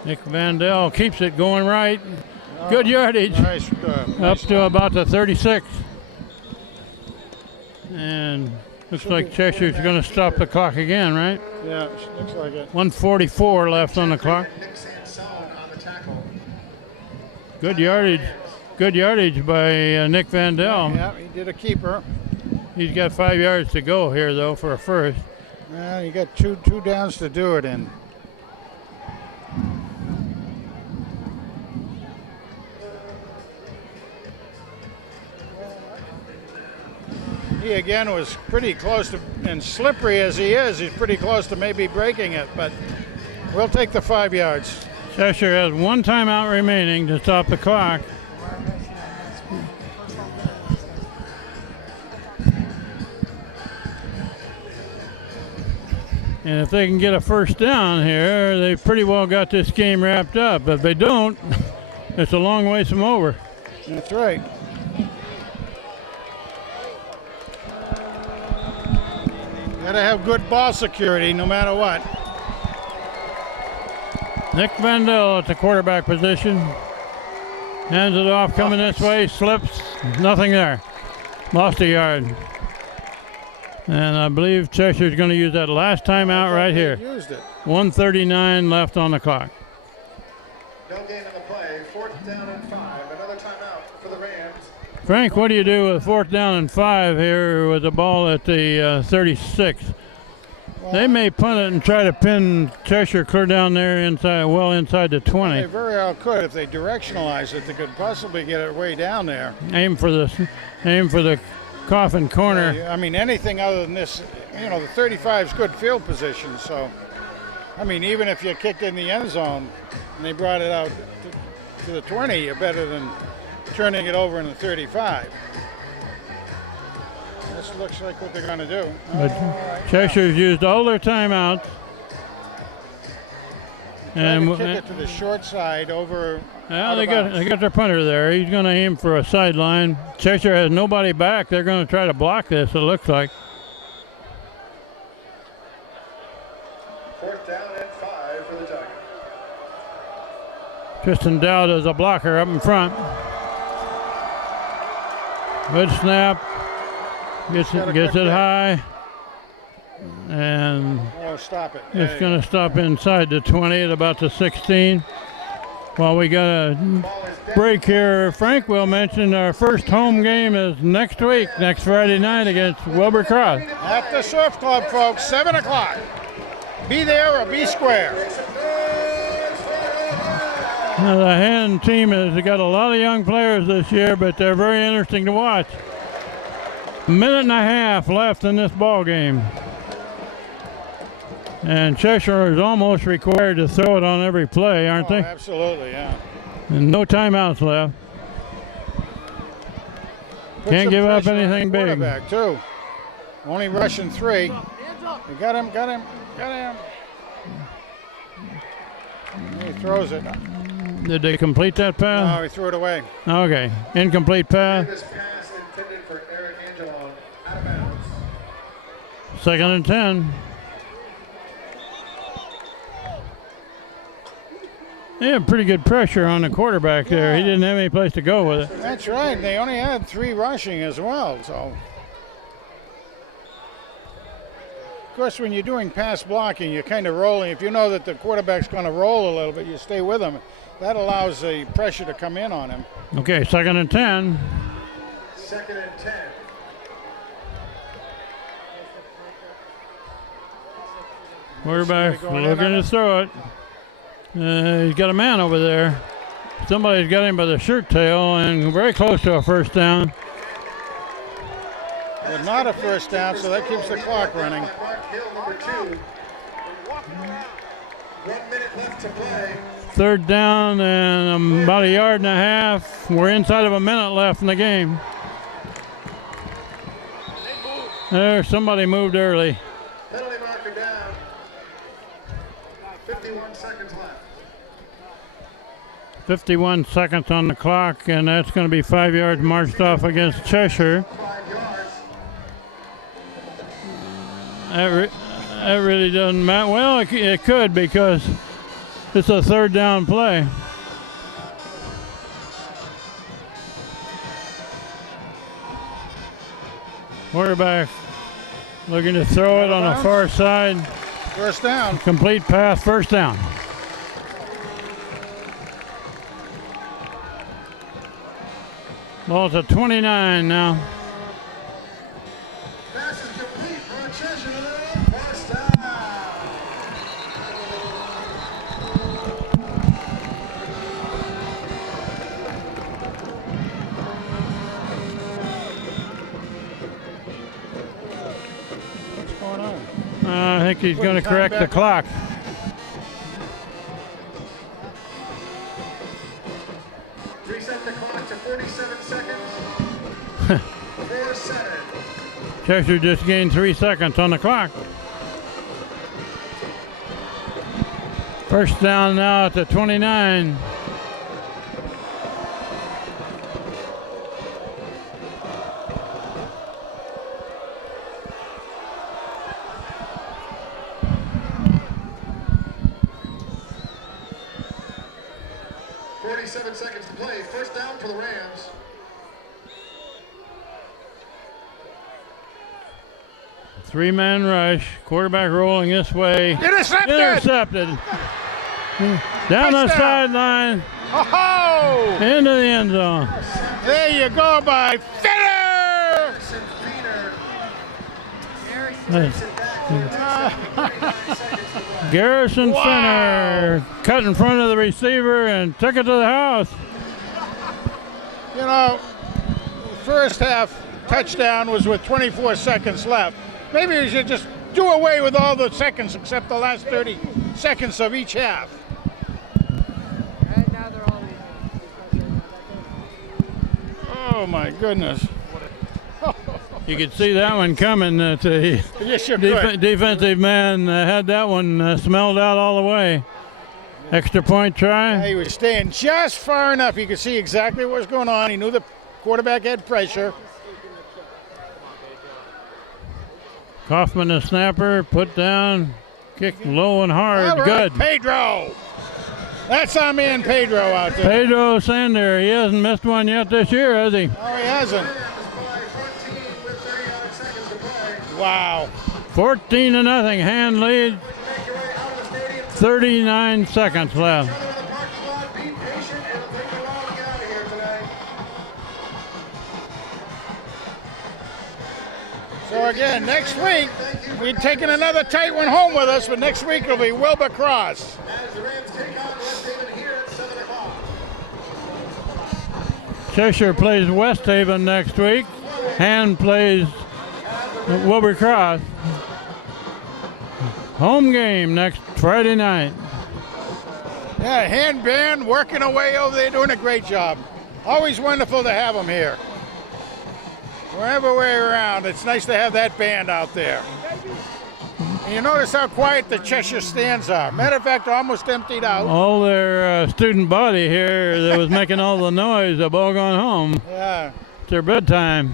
Nick Vandell keeps it going right. Good yardage. Nice. Up to about the 36. And looks like Cheshire's going to stop the clock again, right? Yeah, looks like it. 1:44 left on the clock. Good yardage. Good yardage by Nick Vandell. Yeah, he did a keeper. He's got 5 yards to go here, though, for a first. Well, you got two downs to do it in. He again was pretty close to, and slippery as he is, he's pretty close to maybe breaking it, but we'll take the 5 yards. Cheshire has 1 timeout remaining to stop the clock. And if they can get a first down here, they've pretty well got this game wrapped up. If they don't, it's a long ways from over. That's right. Gotta have good ball security no matter what. Nick Vandell at the quarterback position. Hands it off, coming this way, slips, nothing there. Lost a yard. And I believe Cheshire's going to use that last timeout right here. Used it. 1:39 left on the clock. No gain in the play. 4th down and 5. Another timeout for the Rams. Frank, what do you do with 4th down and 5 here with the ball at the 36? They may punt it and try to pin Cheshire clear down there inside, well inside the 20. They very well could if they directionalize it. They could possibly get it way down there. Aim for the coffin corner. I mean, anything other than this, you know, the 35 is good field position. So, I mean, even if you kicked in the end zone and they brought it out to the 20, you're better than turning it over in the 35. This looks like what they're going to do. But Cheshire's used all their timeouts. And kick it to the short side over. Well, they got their punter there. He's going to aim for a sideline. Cheshire has nobody back. They're going to try to block this, it looks like. 4th down and 5 for the Tigers. Tristan Dowd is a blocker up in front. Good snap. Gets it high. And stop it. It's going to stop inside the 20 at about the 16. While we got a break here, Frank will mention our first home game is next week, next Friday night against Wilbur Cross. At the Surf Club, folks, 7 o'clock. Be there or be square. Now the Hen team has got a lot of young players this year, but they're very interesting to watch. A minute and a half left in this ball game. And Cheshire is almost required to throw it on every play, aren't they? Absolutely, yeah. And no timeouts left. Can't give up anything big. Too. Only rushing 3. They got him. He throws it. Did they complete that pass? No, he threw it away. Okay, incomplete pass. This pass intended for Eric Angelo, out of bounds. 2nd and 10. They had pretty good pressure on the quarterback there. He didn't have any place to go with it. That's right. They only had 3 rushing as well. So, of course, when you're doing pass blocking, you're kind of rolling. If you know that the quarterback's going to roll a little bit, you stay with him. That allows the pressure to come in on him. Okay, 2nd and 10. 2nd and 10. Quarterback looking to throw it. He's got a man over there. Somebody's got him by the shirt tail and very close to a first down. But not a first down, so that keeps the clock running. Mark Hill, number 2. 1 minute left to play. 3rd down and about a yard and a half. We're inside of a minute left in the game. There, somebody moved early. Penalty marker down. 51 seconds left. 51 seconds on the clock, and that's going to be 5 yards marched off against Cheshire. 5 yards. That really doesn't matter. Well, it could because it's a 3rd down play. Quarterback looking to throw it on the far side. First down. Complete pass, first down. Ball's at 29 now. Pass is complete for Cheshire. First down. What's going on? I think he's going to correct the clock. Reset the clock to 47 seconds. 4-7. Cheshire just gained 3 seconds on the clock. First down now at the 29. Seconds to play. First down for the Rams. Three-man rush. Quarterback rolling this way. Intercepted. Down the sideline. Oh! Into the end zone. There you go, by Finner! Garrison Finner cut in front of the receiver and took it to the house. You know, first half, touchdown was with 24 seconds left. Maybe we should just do away with all the seconds except the last 30 seconds of each half. Right now they're all Oh my goodness. You could see that one coming. That the Yes, you could. defensive man had that one smelled out all the way. Extra point try. He was staying just far enough. He could see exactly what was going on. He knew the quarterback had pressure. Kaufman, the snapper, put down, kick low and hard. All right, Good. Pedro. That's our man Pedro out there. Pedro Sander, he hasn't missed one yet this year, has he? Oh, he hasn't. Wow. 14-0, Hand lead. 39 seconds left. So again, next week, we're taking another tight one home with us, but next week it'll be Wilbur Cross. Cheshire plays West Haven next week. Hand plays Wilbur Cross. Home game next Friday night. Yeah, hand band working away over there, doing a great job. Always wonderful to have them here. Wherever we're around, it's nice to have that band out there. And you notice how quiet the Cheshire stands are. Matter of fact, almost emptied out. All their student body here that was making all the noise have all gone home. Yeah. It's their bedtime.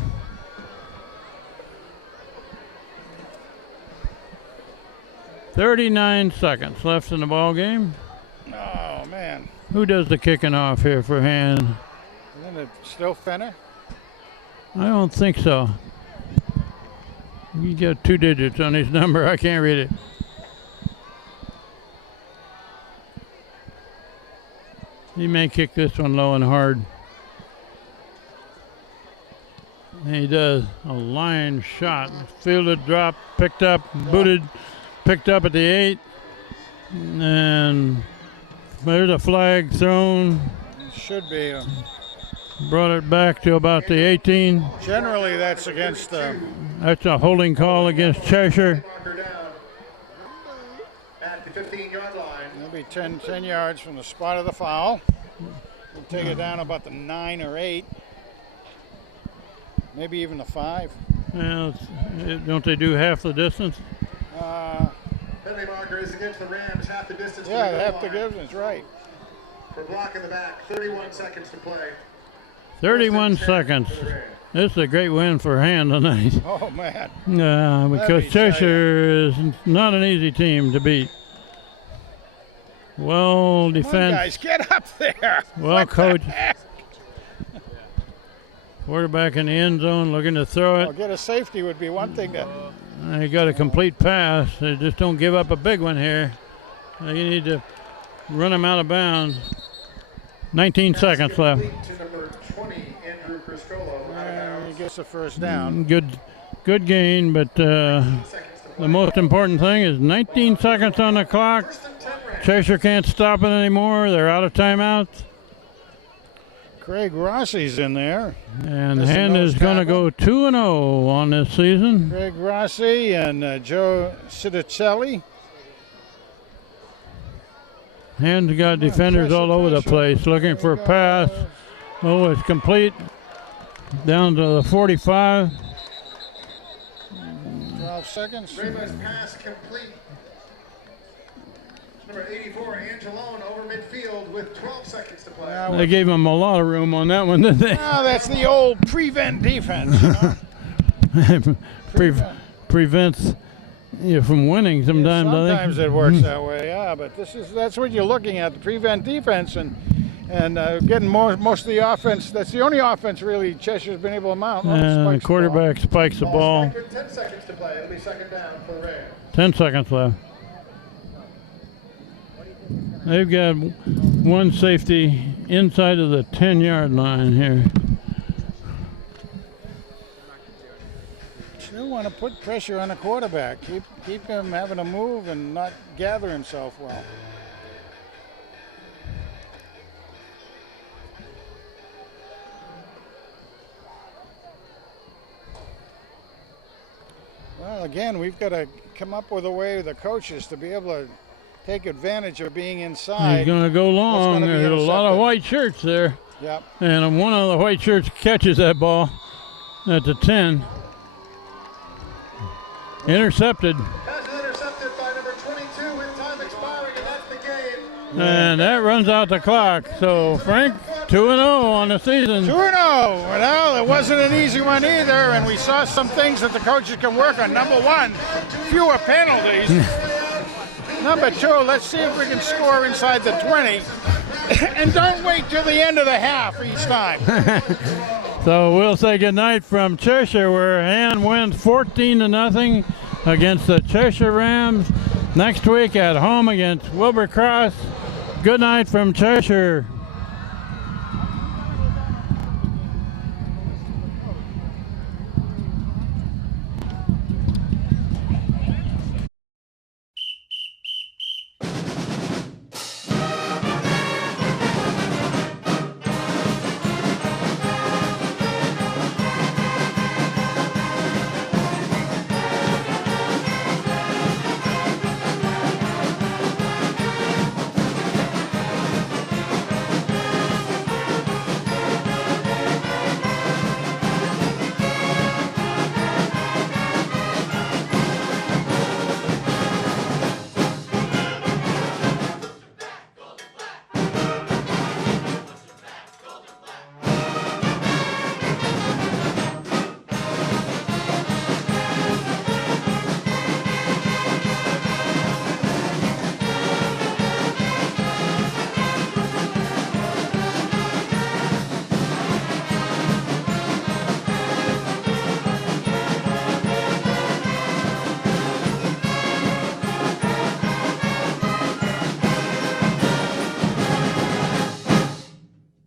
.39 seconds left in the ball game. Oh, man. Who does the kicking off here for Hand? Isn't it still Fenner? I don't think so. You got 2 digits on his number. I can't read it. He may kick this one low and hard. He does. A line shot. Fielded, dropped, picked up, booted, picked up at the 8. And there's a flag thrown. It should be. Brought it back to about the 18. Generally, that's against. That's a holding call against Cheshire. At the 15-yard line. It'll be 10 yards from the spot of the foul. We'll take it down about the 9 or 8. Maybe even the 5. Well, don't they do half the distance? Penalty marker is against the Rams, half the distance. Yeah, half the distance, right. For block in the back, 31 seconds to play. 31 seconds. This is a great win for Hand tonight. Oh, man. Because Cheshire is not an easy team to beat. Well Come on, defense. guys, get up there. Well What the coached. heck? Quarterback in the end zone looking to throw Well, it. get a safety would be one thing to. They got a complete pass. They just don't give up a big one here. You need to run them out of bounds. 19 seconds left. To number 20, Andrew Criscolo. He gets the first down. Good gain, but the most important thing is 19 seconds on the clock. Cheshire can't stop it anymore. They're out of timeouts. Craig Rossi's in there. And That's a Hand nose is going to tackle. go 2-0 on this season. Craig Rossi and Joe Cidicelli. Hand's got defenders all over the place looking for a pass. Oh, it's complete. Down to the 45. 12 seconds. Ramos pass complete. Number 84, Angelone over midfield with 12 seconds to play. They gave him a lot of room on that one, didn't they? Oh, that's the old prevent defense. You know? Prevents you from winning sometimes, I think. Sometimes it works that way, yeah. But that's what you're looking at, the prevent defense and getting most of the offense. That's the only offense really Cheshire's been able to mount. And the quarterback spikes the ball. With 10 seconds to play. It'll be second down for the Rams. 10 seconds left. They've got one safety inside of the 10-yard line here. Still want to put pressure on the quarterback. Keep him having to move and not gather himself well. again, we've got to come up with a way, the coaches, to be able to take advantage of being inside. He's going to go long. That's gonna be There's a lot of intercepted. white shirts there. Yep. And one of the white shirts catches that ball at the 10. Intercepted. Pass is intercepted by number 22 with time expiring, and that's the game. And that runs out the clock. So, Frank, 2-0 on the season. 2-0. Well, it wasn't an easy one either, and we saw some things that the coaches can work on. Number one, fewer penalties. Number two, let's see if we can score inside the 20. And don't wait till the end of the half each time. So we'll say goodnight from Cheshire, where Han wins 14-0 against the Cheshire Rams. Next week at home against Wilbur Cross. Good night from Cheshire.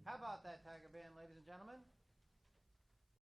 How about that, Tiger Band, ladies and gentlemen?